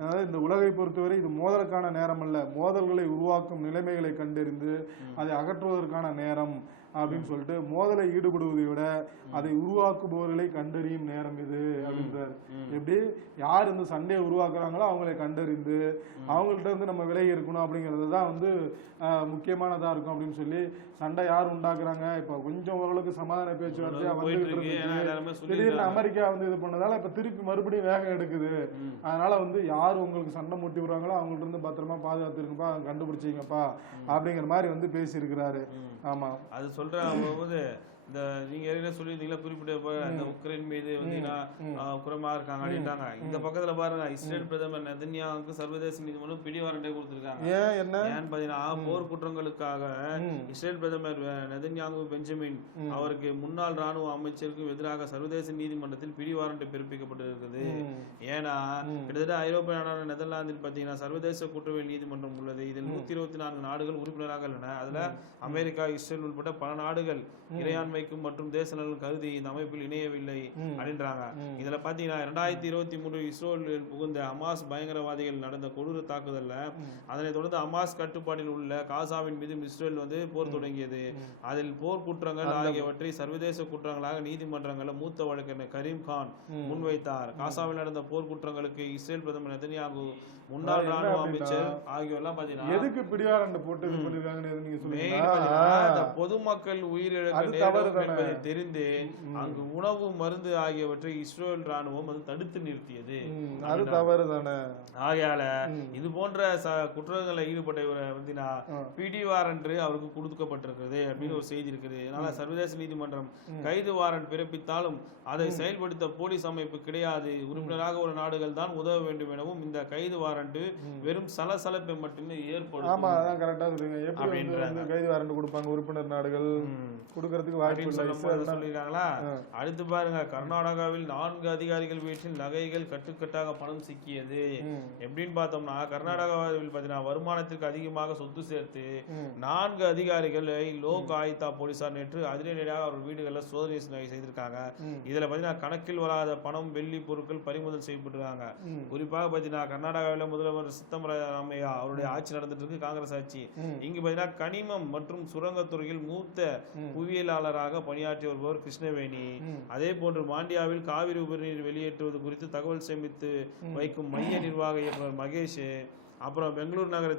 அதாவது இந்த உலகை பொறுத்தவரை இது மோதலுக்கான நேரம் அல்ல, மோதல்களை உருவாக்கும் நிலைமைகளை கண்டறிந்து அதை அகற்றுவதற்கான நேரம் அப்படின்னு சொல்லிட்டு, மோதலை ஈடுபடுவதை விட அதை உருவாக்குபவர்களை கண்டறியும் நேரம் இது அப்படின்றாரு. எப்படி யார் இந்த சண்டையை உருவாக்குறாங்களோ அவங்களை கண்டறிந்து அவங்கள்ட்ட நம்ம விலகி இருக்கணும் அப்படிங்கிறது தான் முக்கியமானதா இருக்கும் அப்படின்னு சொல்லி, சண்டை யார் உண்டாக்குறாங்க, இப்ப கொஞ்சம் ஓரளவுக்கு சமாதான பேச்சுவார்த்தையா திடீர்னு அமெரிக்கா இது பண்ணதால இப்ப திருப்பி மறுபடியும் வேகம் எடுக்குது. அதனால யார் உங்களுக்கு சண்டை மூட்டி விடுறாங்களோ அவங்கள்ட்ட இருந்து பத்திரமா பாதுகாத்துருங்கப்பா, கண்டுபிடிச்சிங்கப்பா அப்படிங்கிற மாதிரி பேசி இருக்கிறாரு. ஆமா, அது சொல்ற இந்த நீங்க ஏற்கனவே சொல்லியிருந்தீங்களா, குறிப்பிட்ட இந்த உக்ரைன் மீது குறைமா இருக்காங்க அப்படின்றாங்க. இந்த பக்கத்துல பாருங்க, இஸ்ரேல் பிரதமர் நெதன்யாவுக்கு சர்வதேச நீதிமன்றம் பிடி வாரண்டை கொடுத்திருக்காங்க. ஏன்னு பாத்தீங்கன்னா, போர் குற்றங்களுக்காக இஸ்ரேல் பிரதமர் நெதன்யாகு பெஞ்சமின் அவருக்கு முன்னாள் ராணுவ அமைச்சருக்கும் எதிராக சர்வதேச நீதிமன்றத்தில் பிடி வாரண்டை பிறப்பிக்கப்பட்டிருக்குது. ஏன்னா கிட்டத்தட்ட ஐரோப்பிய நாடான நெதர்லாந்தில் பாத்தீங்கன்னா சர்வதேச குற்றவியல் நீதிமன்றம் உள்ளது. இதில் 124 நாடுகள் உறுப்பினராக உள்ளன. அதுல அமெரிக்கா, இஸ்ரேல் உட்பட பல நாடுகள் இறையாண்மைக்கும் மற்றும் தேச நலன் கருதி இந்த அமைப்பில் இணையவில்லை அப்படின்றாங்க. இதுல பாத்தீங்கன்னா 2023 இஸ்ரேலில் புகுந்த ஹமாஸ் பயங்கரவாதிகள் நடந்த கொடூர தாக்குதல்ல அதனை தொடர்ந்து ஹமாஸ் கட்டுப்பாட்டில் உள்ள காசாவின் மீது இஸ்ரேல் போர் தொடங்கியது. அதில் போர் குற்றங்கள் ஆகியவற்றை சர்வதேச குற்றங்களாக நீதிமன்றங்கள மூத்த வழக்கறிஞர் கரீம் கான் முன்வைத்தார். காசாவில் நடந்த போர் குற்றங்களுக்கு இஸ்ரேல் பிரதமர் நெதன்யாகு, முன்னாள் ராணுவ அமைச்சர் ஆகியோரெல்லாம் பாத்தீங்கன்னா எதுக்கு பிடிவாரண்டு போட்டு பொதுமக்கள் உயிரிழக்க என்பதை தெரிந்து அங்கு உணவு மருந்து ஆகியவற்றை இஸ்ரேல் ராணுவம் வந்து தடுத்து நிறுத்தியது. அது தவறு தானே. ஆகையால இது போன்ற குற்றங்களை ஈடுபட்டவரை வந்து பிடி வாரண்ட் அவருக்கு கொடுக்கப்பட்டிருக்கிறது அப்படின்னு ஒரு செய்தி இருக்குது. அதனால சர்வதேச நீதிமன்றம் கைது வாரண்ட் பிறப்பித்தாலும் அதை செயல்படுத்த போலீஸ் அமைப்பு கிடையாது, உறுப்பினராக ஒரு நாடுகள் தான் உதவ வேண்டும் எனவும் இந்த கைது வாரண்ட் வெறும் சலசலப்பை மட்டுமே ஏற்படும். ஆமா, அதான் கரெக்டா சொல்றீங்க. எப்படி வந்து கைது வாரண்ட் கொடுப்பாங்க உறுப்பினர் நாடுகள்? கொடுக்கிறதுக்கு வாய்ப்பு சொல்லிருக்காங்களா? அடுத்து பாருங்க, கர்நாடகாவில் 4 அதிகாரிகள் வீட்டில் நகைகள் கட்டுக்கட்டாக பணம் சிக்கியது. எப்படின்னு பார்த்தோம்னா, கர்நாடகாவில் பாத்தீங்கன்னா வருமானத்திற்கு அதிகமாக சொத்து சேர்த்து 4 அதிகாரிகளை லோக் ஆயுக்தா போலீசார் நேற்று அதிரடியாக அவர் வீடுகளில் சோதனை செய்திருக்காங்க. இதுல பாத்தீங்கன்னா கணக்கில் வராத பணம், வெள்ளி பொருட்கள் பறிமுதல் செய்யப்பட்டிருக்காங்க. குறிப்பாக பாத்தீங்கன்னா கர்நாடகாவில் முதல்வர் சித்தராமையா அவருடைய ஆட்சி நடந்துட்டு இருக்கு, காங்கிரஸ் ஆட்சி. இங்கு பாத்தீங்கன்னா கனிமம் மற்றும் சுரங்கத்துறையில் மூத்த புவியியலாளராக பணியாற்றி வருபவர் கிருஷ்ணவேணி. அதே போன்று மாண்டியாவில் காவிரி உபரிநீர் வெளியேற்றுவது குறித்து தகவல் சேமித்து வைக்கும் மைய நிர்வாக இயக்குனர் மகேஷ், அப்புறம் பெங்களூர் நகர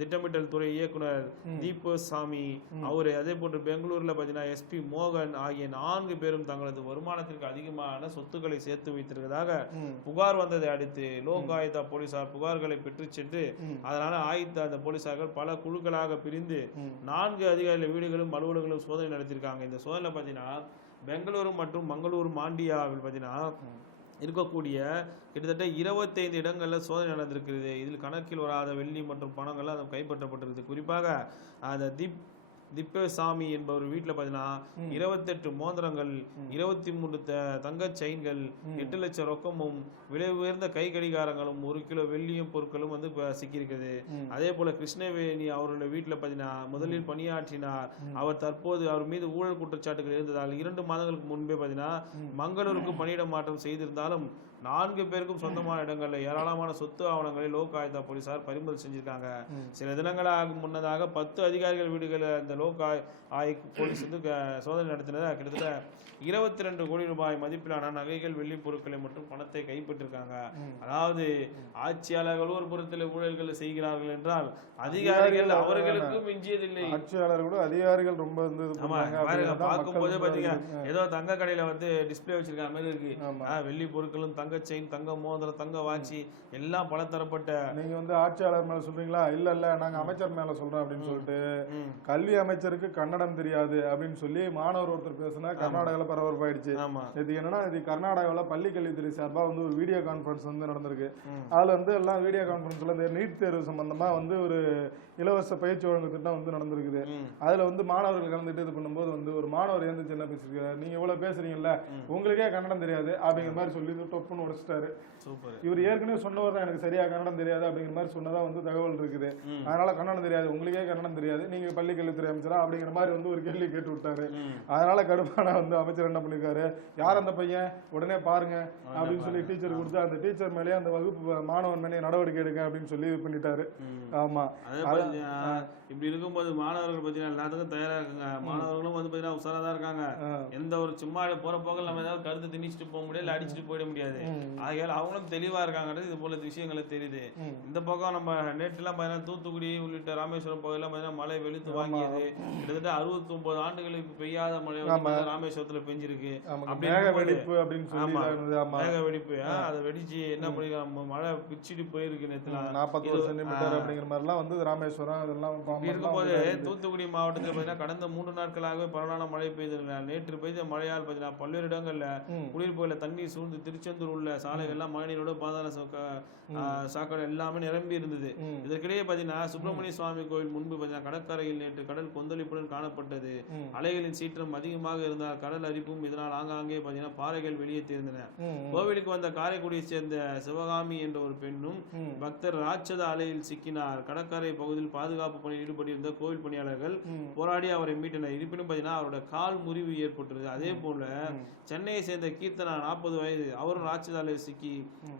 திட்டமிட்டல் துறை இயக்குனர் தீபசாமி அவரு, அதே போன்று பெங்களூர்ல பாத்தீங்கன்னா எஸ்பி மோகன் ஆகிய 4 பேரும் தங்களது வருமானத்திற்கு அதிகமான சொத்துக்களை சேர்த்து வைத்திருக்கிறதாக புகார் வந்ததை அடுத்து லோக் ஆயுக்தா போலீசார் புகார்களை பெற்று சென்று அதனால ஆயுக்தா அந்த போலீசார்கள் பல குழுக்களாக பிரிந்து 4 அதிகாரிகள் வீடுகளும் அலுவலகங்களும் சோதனை நடத்தியிருக்காங்க. இந்த சோதனை பாத்தீங்கன்னா பெங்களூரு மற்றும் மங்களூரு மாண்டியாவில் பாத்தீங்கன்னா இருக்கக்கூடிய கிட்டத்தட்ட 25 இடங்கள்ல சோதனை நடந்திருக்கிறது. இதில் கணக்கில் வராத வெள்ளி மற்றும் பணங்கள் அது கைப்பற்றப்பட்டிருக்கு. குறிப்பாக அந்த திப்பேசாமி என்பவர் வீட்டில் பார்த்தீங்கன்னா 28 மோதிரங்கள், 23 தங்க செயின்கள், 8 லட்சம் ரொக்கமும், விலை உயர்ந்த கை கடிகாரங்களும், 1 கிலோ வெள்ளியும் பொருட்களும் வந்து சிக்கியிருக்கிறது. அதே போல கிருஷ்ணவேணி அவருடைய வீட்டில் பார்த்தீங்கன்னா முதலில் பணியாற்றினார். அவர் தற்போது அவர் மீது ஊழல் குற்றச்சாட்டுகள் இருந்ததால் 2 மாதங்களுக்கு முன்பே பார்த்தீங்கன்னா மங்களூருக்கு பணியிட மாற்றம் செய்திருந்தாலும் 4 பேருக்கும் சொந்தமான இடங்கள்ல ஏராளமான சொத்து ஆவணங்களை லோக் ஆயுக்தா போலீசார் பறிமுதல் செஞ்சிருக்காங்க. சில தினங்களாக முன்னதாக 10 அதிகாரிகள் வீடுகளை அந்த லோக் ஆயுக் போலீஸ் வந்து சோதனை நடத்தினதா கிட்டத்தட்ட 22 கோடி ரூபாய் மதிப்பிலான நகைகள், வெள்ளி பொருட்களை மற்றும் பணத்தை கைப்பற்றிருக்காங்க. அதாவது ஆட்சியாளர்கள் ஒரு புறத்தில் ஊழல்களை செய்கிறார்கள் என்றால் அதிகாரிகள் அவர்களுக்கும் மிஞ்சியதில்லை. ஆட்சியாளர்களோட அதிகாரிகள் ரொம்ப வந்து பார்க்கும்போது பாத்தீங்க ஏதோ தங்க கடையில வந்து டிஸ்பிளே வச்சிருக்க மாதிரி இருக்கு. வெள்ளி பொருட்களும், தங்க செயின், தங்க மோதிரம், தங்க வாட்சி எல்லாம் பல தரப்பட்ட. நீங்க வந்து ஆட்சியாளர் மேல சொல்றீங்களா? இல்ல நாங்க அமைச்சர் மேல சொல்றோம் அப்படின்னு சொல்லிட்டு கல்வி அமைச்சருக்கு கன்னடம் தெரியாது அப்படின்னு சொல்லி மாணவர் ஒருத்தர் பேசினா கர்நாடகால பரபரப்பாயிடுச்சு. இது என்னன்னா, இது கர்நாடகாவில் பள்ளி கல்வித்துறை சார்பா வந்து ஒரு வீடியோ கான்பரன்ஸ் வந்து நடந்திருக்கு. அதுல வந்து எல்லாம் வீடியோ கான்பரன்ஸ்ல இந்த நீட் தேர்வு சம்பந்தமா வந்து ஒரு இலவச பயிற்சி வழங்கு திட்டம் வந்து நடந்திருக்குது. அதுல வந்து மாணவர்கள் கலந்துட்டு இது பண்ணும்போது வந்து ஒரு மாணவர் எழுந்து என்ன பேசிருக்காரு, நீங்க இவ்வளவு பேசுறீங்கல்ல, உங்களுக்கே கன்னடம் தெரியாது அப்படிங்கிற மாதிரி சொல்லி டொப்புன்னு உடைச்சிட்டாரு. இவர் ஏற்கனவே சொன்னவர் தான் எனக்கு சரியா கன்னடம் தெரியாது அப்படிங்கிற மாதிரி சொன்னதா வந்து தகவல் இருக்குது. அதனால கன்னடம் தெரியாது, உங்களுக்கே கன்னடம் தெரியாது, நீங்க பள்ளி கல்வித்துறை அமைச்சரா அப்படிங்கிற மாதிரி வந்து ஒரு கேள்வி கேட்டு விட்டாரு. அதனால கடுப்பான வந்து அமைச்சர் என்ன பண்ணிருக்காரு, யார் அந்த பையன் உடனே பாருங்க அப்படின்னு சொல்லி டீச்சர் கொடுத்து அந்த டீச்சர் மேலேயே அந்த வகுப்பு மாணவன் மேலே நடவடிக்கை எடுக்க அப்படின்னு சொல்லி இது பண்ணிட்டாரு. ஆமா, இப்படி இருக்கும்போது மாணவர்கள் பார்த்தீங்கன்னா எல்லாத்துக்கும் தயாரா இருக்காங்க. மாணவர்களும் வந்து பார்த்தீங்கன்னா உசாரா தான் இருக்காங்க. எந்த ஒரு சும்மா போற போக நம்ம ஏதாவது கருத்து திணிச்சுட்டு போக முடியாது, இல்லை அடிச்சுட்டு போயிட முடியாது. ஆகையால் அவங்களும் தெளிவா இருக்காங்கிறது இது போல விஷயங்களை தெரியுது. இந்த பக்கம் நம்ம நேற்றுலாம் பார்த்தீங்கன்னா தூத்துக்குடி உள்ளிட்ட ராமேஸ்வரம் பகுதியெல்லாம் பார்த்தீங்கன்னா மழை வெளுத்து வாங்கியது. கிட்டத்தட்ட 69 ஆண்டுகளுக்கு பெய்யாத மழை ராமேஸ்வரத்துல பெஞ்சிருக்கு. மேக வெடிப்பு அதை வெடிச்சு என்ன பண்ணிருக்காங்க, மழை பிச்சுட்டு போயிருக்கு. நேற்றுலாம் 40 சென்டிமீட்டர் அப்படிங்கிற மாதிரிலாம் வந்து ராமேஸ்வரம் இதெல்லாம் இருக்கும்போது தூத்துக்குடி மாவட்டத்தில் பார்த்தீங்கன்னா கடந்த 3 நாட்களாகவே பரவலான மழை பெய்தது. நேற்று பெய்த மழையால் பார்த்தீங்கன்னா பல்வேறு இடங்கள்ல குளிர்போயில தண்ணீர் சூழ்ந்து திருச்செந்தூர் உள்ள சாலைகள்லாம் மழைநீரோட பாதாள சாக்கடை எல்லாமே நிரம்பி இருந்தது. இதற்கிடையே பார்த்தீங்கன்னா சுப்பிரமணிய சுவாமி கோவில் முன்பு பார்த்தீங்கன்னா கடற்கரையில் நேற்று கடல் கொந்தளிப்புடன் காணப்பட்டது. அலைகளின் சீற்றம் அதிகமாக இருந்தால் கடல் அரிப்பும் இதனால் ஆங்காங்கே பார்த்தீங்கன்னா பாறைகள் வெளியேற்றிருந்தன. கோவிலுக்கு வந்த காரைக்குடியை சேர்ந்த சிவகாமி என்ற ஒரு பெண்ணும் பக்தர் ராட்சத அலையில் சிக்கினார். கடற்கரை பகுதியில் பாதுகாப்பு பணியில் ஈடுபட்டிருந்த கோவில் பணியாளர்கள் போராடி அவரை மீட்டனர். இருப்பினும் பார்த்தீங்கன்னா அவரோட கால் முறிவு ஏற்பட்டது. அதே போல சென்னையை சேர்ந்த கீர்த்தனா 40 வயது அவரும் லாட்சி சாலை சிக்கி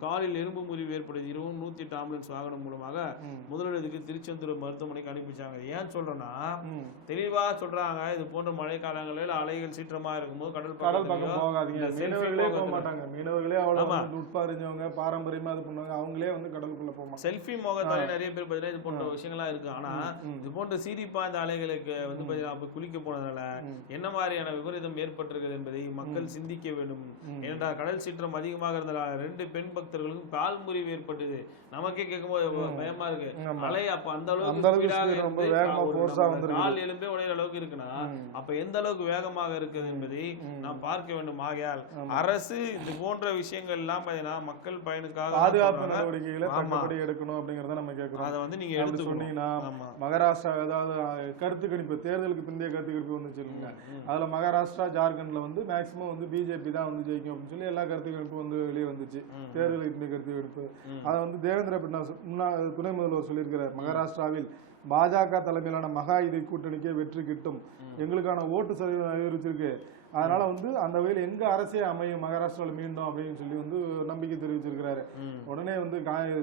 காலில் எறும்பு முறிவு ஏற்படுது. 108 ஆம்புலன்ஸ் வாகனம் மூலமாக முதலிடத்துக்கு திருச்செந்தூர் மருத்துவமனைக்கு அனுப்பிச்சாங்க. ஏன் சொல்றேன்னா தெளிவா சொல்றாங்க, இது போன்ற மழை காலங்களில் அலைகள் சீற்றமா இருக்கும்போது கடல் பக்கம் போகாதீங்க. மீனவர்களே போக மாட்டாங்க. மீனவர்களே அவ்வளவு நுட்பறிஞ்சவங்க, பாரம்பரியமா இது பண்ணுவாங்க. அவங்களே வந்து கடலுக்குள்ள போக மாட்டாங்க. செல்ஃபி மோகத்தாலே நிறைய பேர் பாத்தீங்கன்னா இது போன்ற விஷயங்களா இருக்கு. ஆனா இது போன்ற சீரிப்பா இந்த அலைகளுக்கு வந்து பாத்தீங்கன்னா குளிக்க போனதால என்ன மாதிரியான விபரீதம் ஏற்பட்டிருக்கிறது என்பதை மக்கள் சிந்திக்க வேண்டும். ஏனென்றால் கடல் சீற்றம் அதிகமாக இருந்ததால் 2 பெண் பக்தர்களுக்கும் கால் முறிவு ஏற்பட்டது. நமக்கே கேட்கும்போது பயமா இருக்கு. அலை அப்ப அந்த அளவுக்கு கால் எலும்பே உடையிற அளவுக்கு இருக்குன்னா அப்ப எந்த அளவுக்கு வேகமாக இருக்குது என்பதை நாம் பார்க்க வேண்டும். ஆகையால் அரசு இது போன்ற விஷயங்கள் எல்லாம் பாத்தீங்கன்னா மக்கள் பயனுக்காக பாதுகாப்பு நடவடிக்கைகளை எடுக்கணும் அப்படிங்கறத நம்ம கேட்கிறோம். அதை வந்து நீங்க எடுத்து சொன்னீங்கன்னா மகாராஷ்டிரா அதாவது கருத்து கணிப்பு தேர்தலுக்கு பிந்தைய கருத்து கணிப்பு வந்து சொல்லுங்க. அதுல மகாராஷ்டிரா ஜார்க்கண்ட்ல வந்து மேக்சிமம் வந்து பிஜேபி தான் வந்து ஜெயிக்கும் அப்படின்னு சொல்லி எல்லா கருத்து கணிப்பு வந்து வெளியே வந்துச்சு. தேர்தலுக்கு பிந்தைய கருத்து கணிப்பு அதை வந்து தேவேந்திர பட்னாவிஸ் முன்னாள் துணை முதல்வர் சொல்லியிருக்கிறார். மகாராஷ்டிராவில் பாஜக தலைமையிலான மகா இதை கூட்டணிக்கே வெற்றி கிட்டும், எங்களுக்கான ஓட்டு சதவீதம் அதிகரிச்சிருக்கு, அதனால வந்து அந்த வகையில் எங்க அரசே அமையும் மகாராஷ்டிராவில் மீண்டும் அப்படின்னு சொல்லி வந்து நம்பிக்கை தெரிவிச்சிருக்கிறாரு. உடனே வந்து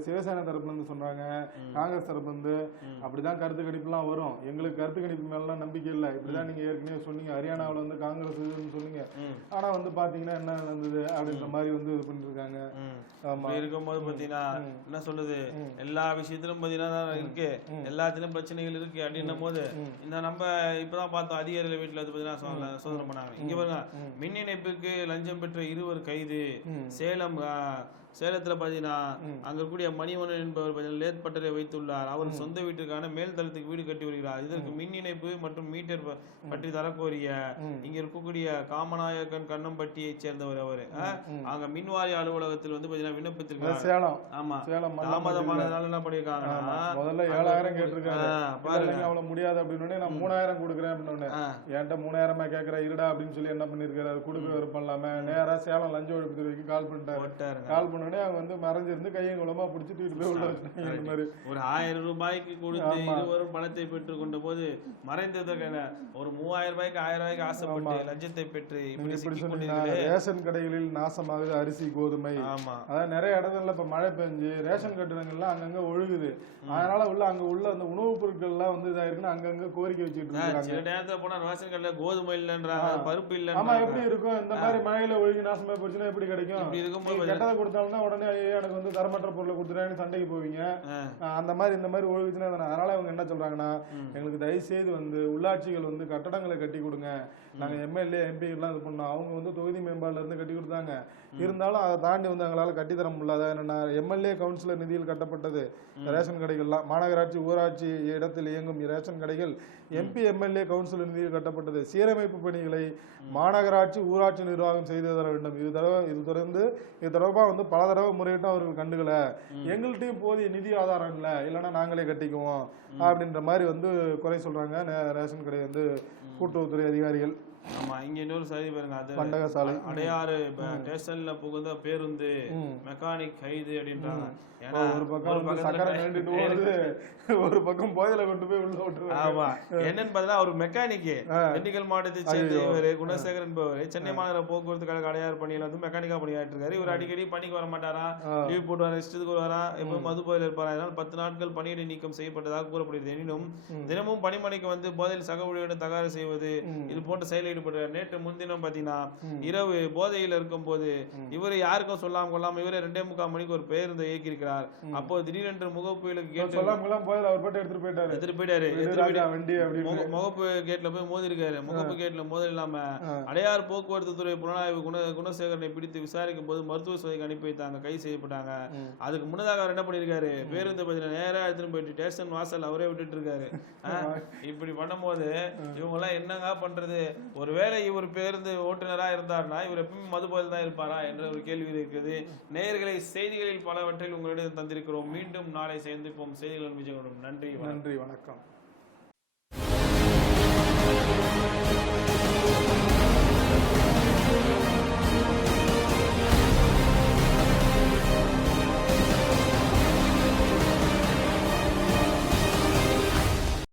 சிவசேனா தரப்புல இருந்து சொன்னாங்க, காங்கிரஸ் தரப்புல இருந்து அப்படிதான் கருத்து கணிப்பு எல்லாம் வரும், எங்களுக்கு கருத்து கணிப்பு மேலாம் நம்பிக்கை இல்லை, இப்படிதான் நீங்க ஏற்கனவே சொன்னீங்க, ஹரியானாவில் வந்து காங்கிரஸ் சொன்னீங்க, ஆனா வந்து பாத்தீங்கன்னா என்ன நடந்தது அப்படின்ற மாதிரி வந்து இது பண்ணிட்டு இருக்காங்க. இருக்கும்போது பாத்தீங்கன்னா என்ன சொல்லுது, எல்லா விஷயத்திலும் பாத்தீங்கன்னா இருக்கு, எல்லாத்திலும் பிரச்சனைகள் இருக்கு அப்படின்னும் போது இந்த நம்ம இப்பதான் பார்த்தோம் அதிகாரிகள் வீட்டுல வந்து பாத்தீங்கன்னா சோதனை பண்ணாங்க. இங்க மின் இணைப்புக்கு லஞ்சம் பெற்ற 2 கைது. சேலத்துல பாத்தீங்கன்னா அங்க இருக்கக்கூடிய மணிவண்ணன் என்பவர் லேத் பட்டறை வைத்துள்ளார். அவர் சொந்த வீட்டுக்கான மேல் தளத்துக்கு வீடு கட்டி வருகிறார். இதற்கு மின் இணைப்பு மற்றும் மீட்டர் பற்றி தரக்கோரிய இங்க இருக்கக்கூடிய காமநாயக்கன் கண்ணம்பட்டியை சேர்ந்தவர். அவரு அங்க மின்வாரிய அலுவலகத்தில் வந்து பாத்தீங்கன்னா விண்ணப்பத்திருக்காங்க. தாமதமானதுனால என்ன பண்ணிருக்காங்கன்னா முதல்ல 7000 கேட்டிருக்காங்க. அவ்வளவு முடியாது அப்படின்னு நான் 3000 கொடுக்குறேன் அப்படின்னு என்கிட்ட 3000 கேட்கிற இருடா அப்படின்னு சொல்லி என்ன பண்ணிருக்காரு, கொடுக்க விருப்பம் இல்லாம நேரா சேலம் லஞ்ச ஒழிப்பு துறைக்கு கால் பண்ணிட்டாரு. கால் பண்ண அவங்க வந்து மறைஞ்சிருந்து கையும் குளமா பிடிச்சிட்டு போய் உள்ள வச்சுட்டாங்க. ஒரு 1000 ரூபாய்க்கு கொடுத்து இருவரும் பணத்தை பெற்றுக் கொண்ட போது மறைந்ததுக்கான ஒரு 3000 ரூபாய்க்கு 1000 ரூபாய்க்கு ஆசைப்பட்டு லஞ்சத்தை பெற்று ரேஷன் கடைகளில் நாசமாகுது அரிசி கோதுமை. அதான் நிறைய இடங்கள்ல இப்ப மழை பெஞ்சு ரேஷன் கட்டணங்கள்லாம் அங்கங்க ஒழுகுது. அதனால உள்ள அங்க உள்ள அந்த உணவுப் பொருட்கள் எல்லாம் வந்து இதா இருக்குன்னு அங்கங்க கோரிக்கை வச்சுட்டு இருக்காங்க. சில நேரத்துல போனா ரேஷன் கடையில கோதுமை இல்லன்றாங்க, பருப்பு இல்ல. ஆமா, எப்படி இருக்கும் இந்த மாதிரி மழையில ஒழுகி நாசமா போச்சுன்னா எப்படி கிடைக்கும்? இப்படி இருக்கும்போது கெட்டதை கொடுத்தாலும் உடனே எனக்கு வந்து தரமற்ற பொருளை கொடுத்துட்டாங்கன்னு சண்டைக்கு போவீங்க. அந்த மாதிரி இந்த மாதிரி ஒழுகுச்சுன்னா அதனால அவங்க என்ன சொல்றாங்கன்னா, எங்களுக்கு தயவு செய்து வந்து உள்ளாட்சிகள் வந்து கட்டடங்களை கட்டி கொடுங்க, நாங்க எம்எல்ஏ எம்பி எல்லாம் இது பண்ணோம், அவங்க வந்து தொகுதி மேம்பாடுல இருந்து கட்டி கொடுத்தாங்க, இருந்தாலும் அதை தாண்டி வந்து அவங்களால கட்டித்தர முடியல. என்னன்னா எம்எல்ஏ கவுன்சிலர் நிதியில் கட்டப்பட்டது ரேஷன் கடைகள்லாம், மாநகராட்சி ஊராட்சி இடத்தில் இயங்கும் ரேஷன் கடைகள் எம்பி எம்எல்ஏ கவுன்சிலர் நிதியில் கட்டப்பட்டது. சீரமைப்பு பணிகளை மாநகராட்சி ஊராட்சி நிர்வாகம் செய்து தர வேண்டும். இது தொடர்பாக வந்து பல தடவை முறையிட்டும் அவர்கள் கண்டுகல, எங்கள்கிட்டயும் போதிய நிதி ஆதாரம் இல்லை, இல்லைன்னா நாங்களே கட்டிக்குவோம் அப்படின்ற மாதிரி வந்து குறை சொல்றாங்க ரேஷன் கடை வந்து கூட்டுறவுத்துறை அதிகாரிகள். ஆமா, இங்க இன்னொரு சரி பாருங்க, அது பண்டகசாலை அடையாறு ஸ்டேஷன்ல புகுந்த பேருந்து மெக்கானிக் கைது அப்படின்றாங்க. ஒரு பக்கம் சக்கரை நின்றுட்டு போகுது, ஒரு பக்கம் போதையில கொண்டு போய் உள்ள விட்டுருவாங்க. ஆமா, என்னன்னு பாத்தீங்கன்னா ஒரு மெக்கானிக் திண்டுக்கல் மாவட்டத்தை சேர்ந்த இவர் குணசேகர் என்பவர் சென்னை மாநகர போக்குவரத்து கழக அடையாறு பணியில வந்து மெக்கானிக்கா பணியாற்றி இருக்காரு. இவர் அடிக்கடி பணிக்கு வர மாட்டாரா, லீவ் போட்டு வர இஷ்டத்துக்கு வரா, எப்பவும் மது போதையில் இருப்பாரா. இதனால் 10 நாட்கள் பணியிடை நீக்கம் செய்யப்பட்டதாக கூறப்படுகிறது. எனினும் தினமும் பணிமனைக்கு வந்து போதையில் சக ஊழியருடன் தகராறு செய்வது இது போன்ற செயலில் ஈடுபடுறார். நேற்று முன்தினம் பாத்தீங்கன்னா இரவு போதையில் இருக்கும் போது இவரு யாருக்கும் சொல்லாம கொள்ளாம இவரே 2:45 மணிக்கு ஒரு பேருந்து இயக்கி இருக்கிறார். அப்போ திடீரென்று முகப்புகளுக்கு கேட்டு முகப்பு கேட்ல போய் மோதி இருக்காரு. முகப்பு கேட்ல மோதல் இல்லாம அடையார் போக்குவரத்து துறை புலனாய்வு குணசேகரனை பிடித்து விசாரிக்கும் போது மருத்துவ சோதனைக்கு அனுப்பி வைத்தாங்க, கைது செய்யப்பட்டாங்க. அதுக்கு முன்னதாக அவர் என்ன பண்ணிருக்காரு, பேருந்து பத்தின நேரா எடுத்துன்னு போயிட்டு ஸ்டேஷன் வாசல் அவரே விட்டுட்டு இருக்காரு. இப்படி பண்ணும்போது இவங்க எல்லாம் என்னங்க பண்றது? ஒருவேளை இவர் பேருந்து ஓட்டுநரா இருந்தார்னா இவர் எப்பவும் மது போதில் தான் இருப்பாரா என்ற ஒரு கேள்வி இருக்கிறது. நேயர்களை செய்திகளில் பலவற்றில் உங்களிடம் தந்திருக்கிறோம். மீண்டும் நாளை சேர்ந்திருப்போம் செய்திகள் விஜயனுடன். நன்றி, வணக்கம்.